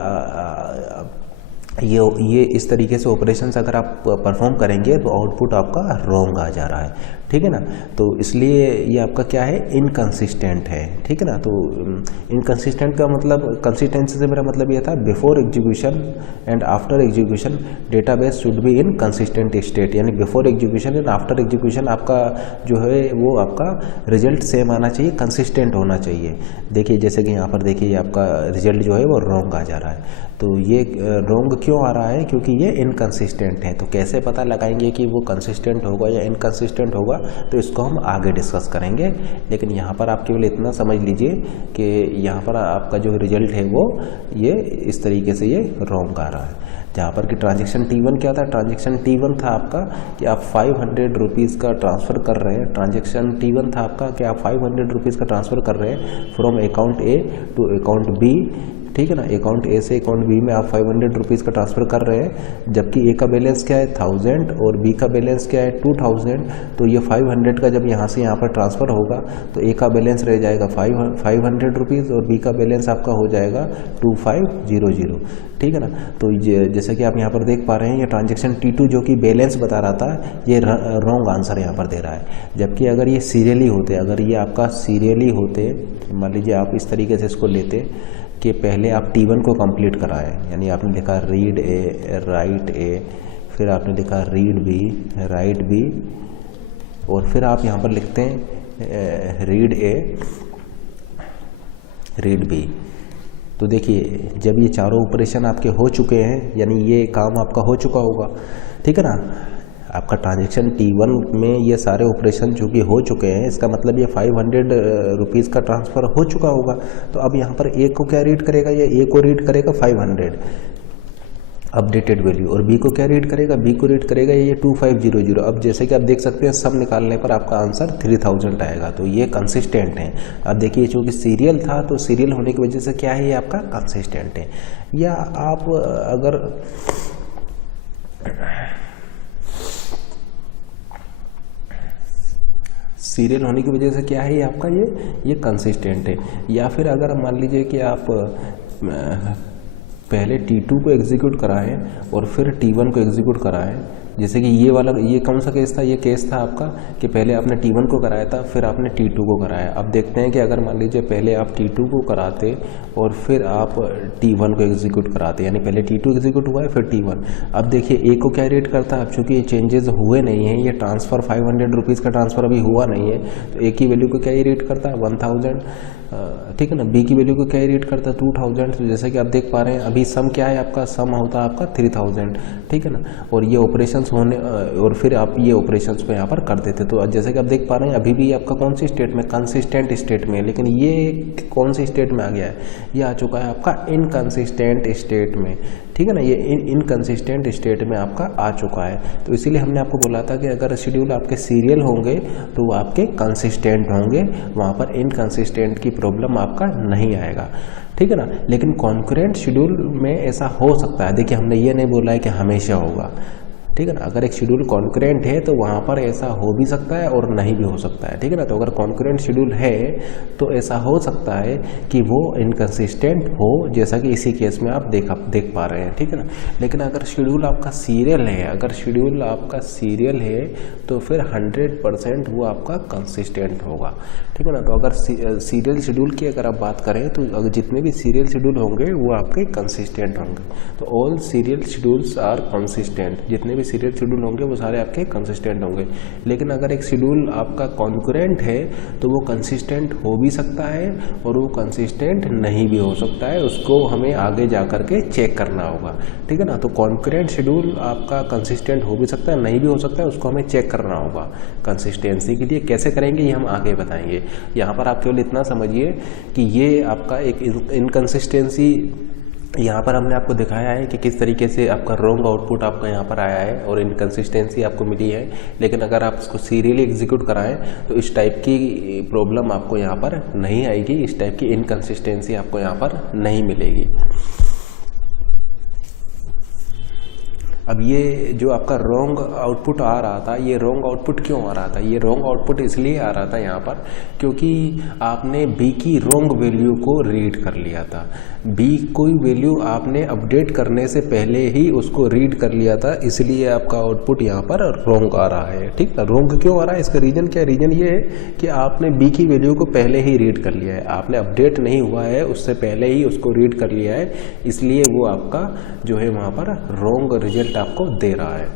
ये इस तरीके से ऑपरेशंस अगर आप परफॉर्म करेंगे तो आउटपुट आपका रॉन्ग आ जा रहा है, ठीक है ना। तो इसलिए ये आपका क्या है, इनकंसिस्टेंट है, ठीक है ना। तो इनकंसिस्टेंट का मतलब, कंसिस्टेंसी से मेरा मतलब ये था before execution and after execution database should be in consistent state, यानी before execution and after execution आपका जो है वो आपका रिजल्ट सेम आना चाहिए, कंसिस्टेंट होना चाहिए। देखिए जैसे कि यहाँ पर देखिए आपका रिजल्ट जो है वो रॉन्ग आ जा रहा है। तो ये रॉन्ग क्यों आ रहा है, क्योंकि ये इनकंसिस्टेंट है। तो कैसे पता लगाएंगे कि वो कंसिस्टेंट होगा या इनकंसिस्टेंट होगा, तो इसको हम आगे डिस्कस करेंगे। लेकिन यहाँ पर आप केवल इतना समझ लीजिए कि यहाँ पर आपका जो रिजल्ट है वो ये इस तरीके से ये रॉन्ग आ रहा है। जहाँ पर कि ट्रांजेक्शन T1 क्या था, ट्रांजेक्शन T1 था आपका कि आप 500 रुपीज़ का ट्रांसफ़र कर रहे हैं। ट्रांजेक्शन T1 था आपका कि आप 500 रुपीज़ का ट्रांसफ़र कर रहे हैं from account A to account B, ठीक है ना। अकाउंट ए से अकाउंट बी में आप 500 रुपीज़ का ट्रांसफ़र कर रहे हैं, जबकि ए का बैलेंस क्या है 1000 और बी का बैलेंस क्या है 2000। तो ये 500 का जब यहाँ से यहाँ पर ट्रांसफ़र होगा तो ए का बैलेंस रह जाएगा 500 रुपीज़ और बी का बैलेंस आपका हो जाएगा 2500, ठीक है ना। तो जैसे कि आप यहाँ पर देख पा रहे हैं ये ट्रांजेक्शन T2 जो कि बैलेंस बता रहा था, ये रॉन्ग आंसर यहाँ पर दे रहा है। जबकि अगर ये सीरियली होते, अगर ये आपका सीरियली होते, मान लीजिए आप इस तरीके से इसको लेते कि पहले आप T1 को कंप्लीट कराएं, यानी आपने लिखा रीड ए, राइट ए, फिर आपने लिखा रीड बी, राइट बी, और फिर आप यहाँ पर लिखते हैं रीड ए, रीड बी। तो देखिए जब ये चारों ऑपरेशन आपके हो चुके हैं, यानी ये काम आपका हो चुका होगा, ठीक है ना। आपका ट्रांजेक्शन T1 में ये सारे ऑपरेशन जो कि हो चुके हैं, इसका मतलब ये 500 रुपीज़ का ट्रांसफ़र हो चुका होगा। तो अब यहाँ पर ए को क्या रीड करेगा, ये ए को रीड करेगा 500 अपडेटेड वैल्यू, और बी को क्या रीड करेगा, बी को रीड करेगा ये 2500। अब जैसे कि आप देख सकते हैं सब निकालने पर आपका आंसर 3000 आएगा। तो ये कंसिस्टेंट है। अब देखिए चूँकि सीरियल था तो सीरियल होने की वजह से क्या है, ये आपका कंसिस्टेंट है। या आप अगर सीरियल होने की वजह से क्या है, ये आपका ये कंसिस्टेंट है। या फिर अगर मान लीजिए कि आप पहले T2 को एग्जीक्यूट कराएं और फिर T1 को एग्जीक्यूट कराएं, जैसे कि ये वाला, ये कौन सा केस था, ये केस था आपका कि पहले आपने T1 को कराया था फिर आपने T2 को कराया। अब देखते हैं कि अगर मान लीजिए पहले आप T2 को कराते और फिर आप T1 को एग्जीक्यूट कराते, यानी पहले T2 एग्जीक्यूट हुआ है फिर T1। अब देखिए ए को क्या रेट करता है, अब चूँकि ये चेंजेस हुए नहीं हैं, ये ट्रांसफ़र 500 रुपीज़ का ट्रांसफ़र अभी हुआ नहीं है, तो ए की वैल्यू को क्या रेट करता है 1000, ठीक है ना। बी की वैल्यू को क्या रेट करता है 2000। तो जैसे कि आप देख पा रहे हैं अभी सम क्या है आपका, सम होता है आपका 3000, ठीक है ना। और ये ऑपरेशंस होने और फिर आप ये ऑपरेशंस को यहाँ पर कर देते। तो जैसे कि आप देख पा रहे हैं अभी भी आपका कौन सी स्टेट में, कंसिस्टेंट स्टेट में, लेकिन ये कौन सी स्टेट में आ गया है, ये आ चुका है आपका इनकंसिस्टेंट स्टेट में, ठीक है ना। ये इनकंसिस्टेंट स्टेट में आपका आ चुका है। तो इसीलिए हमने आपको बोला था कि अगर शेड्यूल आपके सीरियल होंगे तो वो आपके कंसिस्टेंट होंगे, वहाँ पर इनकंसिस्टेंट की प्रॉब्लम आपका नहीं आएगा, ठीक है ना। लेकिन कॉन्करेंट शेड्यूल में ऐसा हो सकता है। देखिए हमने ये नहीं बोला है कि हमेशा होगा, ठीक है ना। अगर एक शेड्यूल कॉन्करेंट है तो वहाँ पर ऐसा हो भी सकता है और नहीं भी हो सकता है, ठीक है ना। तो अगर कॉन्करेंट शेड्यूल है तो ऐसा हो सकता है कि वो इनकंसिस्टेंट हो, जैसा कि इसी केस में आप देख पा रहे हैं, ठीक है ना। लेकिन अगर शेड्यूल आपका सीरियल है, अगर शेड्यूल आपका सीरियल है तो फिर 100% वो आपका कंसिस्टेंट होगा, ठीक है ना। तो अगर सीरियल शेड्यूल की अगर आप बात करें तो अगर जितने भी सीरियल शेड्यूल होंगे वो आपके कंसिस्टेंट होंगे। तो all serial schedules are consistent, जितने भी सीरियल शेड्यूल होंगे वो सारे आपके कंसिस्टेंट होंगे। लेकिन अगर एक शेड्यूल आपका कॉन्करेंट है तो वो कंसिस्टेंट हो भी सकता है और वो कंसिस्टेंट नहीं भी हो सकता है, उसको हमें आगे जा कर के चेक करना होगा, ठीक है ना। तो कॉन्करेंट शेड्यूल आपका कंसिस्टेंट हो भी सकता है, नहीं भी हो सकता है, उसको हमें चेक करना होगा कंसिस्टेंसी के लिए। कैसे करेंगे ये हम आगे बताएंगे। यहाँ पर आप केवल इतना समझिए कि ये आपका एक इनकंसिस्टेंसी यहाँ पर हमने आपको दिखाया है कि किस तरीके से आपका रॉन्ग आउटपुट आपका यहाँ पर आया है और इनकन्सिस्टेंसी आपको मिली है। लेकिन अगर आप इसको सीरियली एग्जीक्यूट कराएं तो इस टाइप की प्रॉब्लम आपको यहाँ पर नहीं आएगी, इस टाइप की इनकन्सिस्टेंसी आपको यहाँ पर नहीं मिलेगी। अब ये जो आपका रॉन्ग आउटपुट आ रहा था, ये रॉन्ग आउटपुट क्यों आ रहा था? ये रॉन्ग आउटपुट इसलिए आ रहा था यहाँ पर क्योंकि आपने बी की रॉन्ग वैल्यू को रीड कर लिया था। बी कोई वैल्यू आपने अपडेट करने से पहले ही उसको रीड कर लिया था, इसलिए आपका आउटपुट यहाँ पर रॉन्ग आ रहा है। ठीक है, रॉन्ग क्यों आ रहा है? इसका रीज़न क्या है? रीज़न ये है कि आपने बी की वैल्यू को पहले ही रीड कर लिया है, आपने अपडेट नहीं हुआ है उससे पहले ही उसको रीड कर लिया है, इसलिए वो आपका जो है वहाँ पर रॉन्ग रिजल्ट आपको दे रहा है।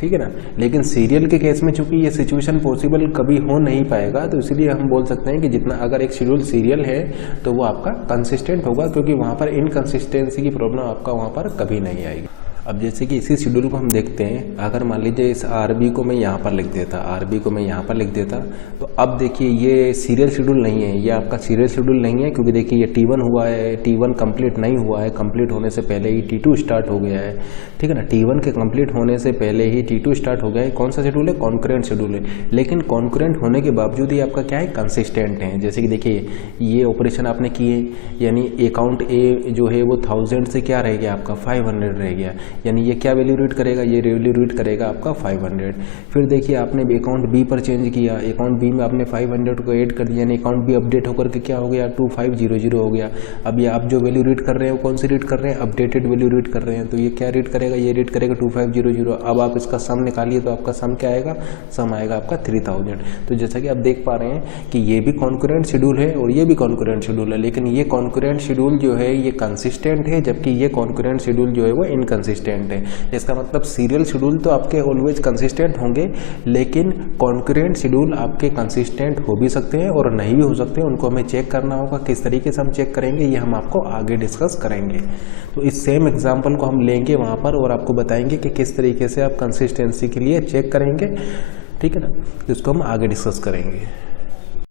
ठीक है ना। लेकिन सीरियल के केस में चूंकि ये सिचुएशन पॉसिबल कभी हो नहीं पाएगा, तो इसलिए हम बोल सकते हैं कि जितना अगर एक शेड्यूल सीरियल है तो वो आपका कंसिस्टेंट होगा, क्योंकि वहाँ पर इनकंसिस्टेंसी की प्रॉब्लम आपका वहाँ पर कभी नहीं आएगी। अब जैसे कि इसी शेड्यूल को हम देखते हैं, अगर मान लीजिए इस आरबी को मैं यहाँ पर लिख देता, आरबी को मैं यहाँ पर लिख देता, तो अब देखिए ये सीरियल शेड्यूल नहीं है, ये आपका सीरियल शेड्यूल नहीं है, क्योंकि देखिए ये T1 हुआ है, T1 कंप्लीट नहीं हुआ है, कंप्लीट होने से पहले ही T2 स्टार्ट हो गया है। ठीक है ना, T1 के कंप्लीट होने से पहले ही T2 स्टार्ट हो गया है। कौन सा शेड्यूल है? कॉन्करेंट शेड्यूल है। लेकिन कॉन्करेंट होने के बावजूद ये आपका क्या है? कंसिस्टेंट है। जैसे कि देखिए ये ऑपरेशन आपने किए, यानी अकाउंट ए जो है वो 1000 से क्या रह गया आपका 500 रह गया, यानी ये क्या वैल्यू रीड करेगा? ये वैल्यू रीड करेगा आपका 500। फिर देखिए आपने अकाउंट बी पर चेंज किया, अकाउंट बी में आपने 500 को ऐड कर दिया, यानी अकाउंट बी अपडेट होकर के क्या हो गया? 2500 हो गया। अब ये आप जो वैल्यू रीड कर रहे हैं वो कौन सी रीड कर रहे हैं? अपडेटेड वैल्यू रीड कर रहे हैं, तो ये क्या रीड करेगा? ये रीड करेगा 2500। अब आप इसका सम निकालिए तो आपका सम क्या आएगा? सम आएगा आपका 3000। तो जैसा कि आप देख पा रहे हैं कि ये भी कॉन्करेंट शेड्यूल है और ये भी कॉन्करेंट शेड्यूल है, लेकिन ये कॉन्करेंट शेड्यूल जो है ये कंसिस्टेंट है, जबकि ये कॉन्करेंट शेड्यूल जो है वो इनकंसिस्टेंट है। इसका मतलब सीरियल शेड्यूल तो आपके ऑलवेज कंसिस्टेंट होंगे, लेकिन कॉन्करेंट शेड्यूल आपके कंसिस्टेंट हो भी सकते हैं और नहीं भी हो सकते हैं। उनको हमें चेक करना होगा। किस तरीके से हम चेक करेंगे ये हम आपको आगे डिस्कस करेंगे। तो इस सेम एग्जांपल को हम लेंगे वहाँ पर और आपको बताएंगे कि किस तरीके से आप कंसिस्टेंसी के लिए चेक करेंगे। ठीक है ना, इसको हम आगे डिस्कस करेंगे।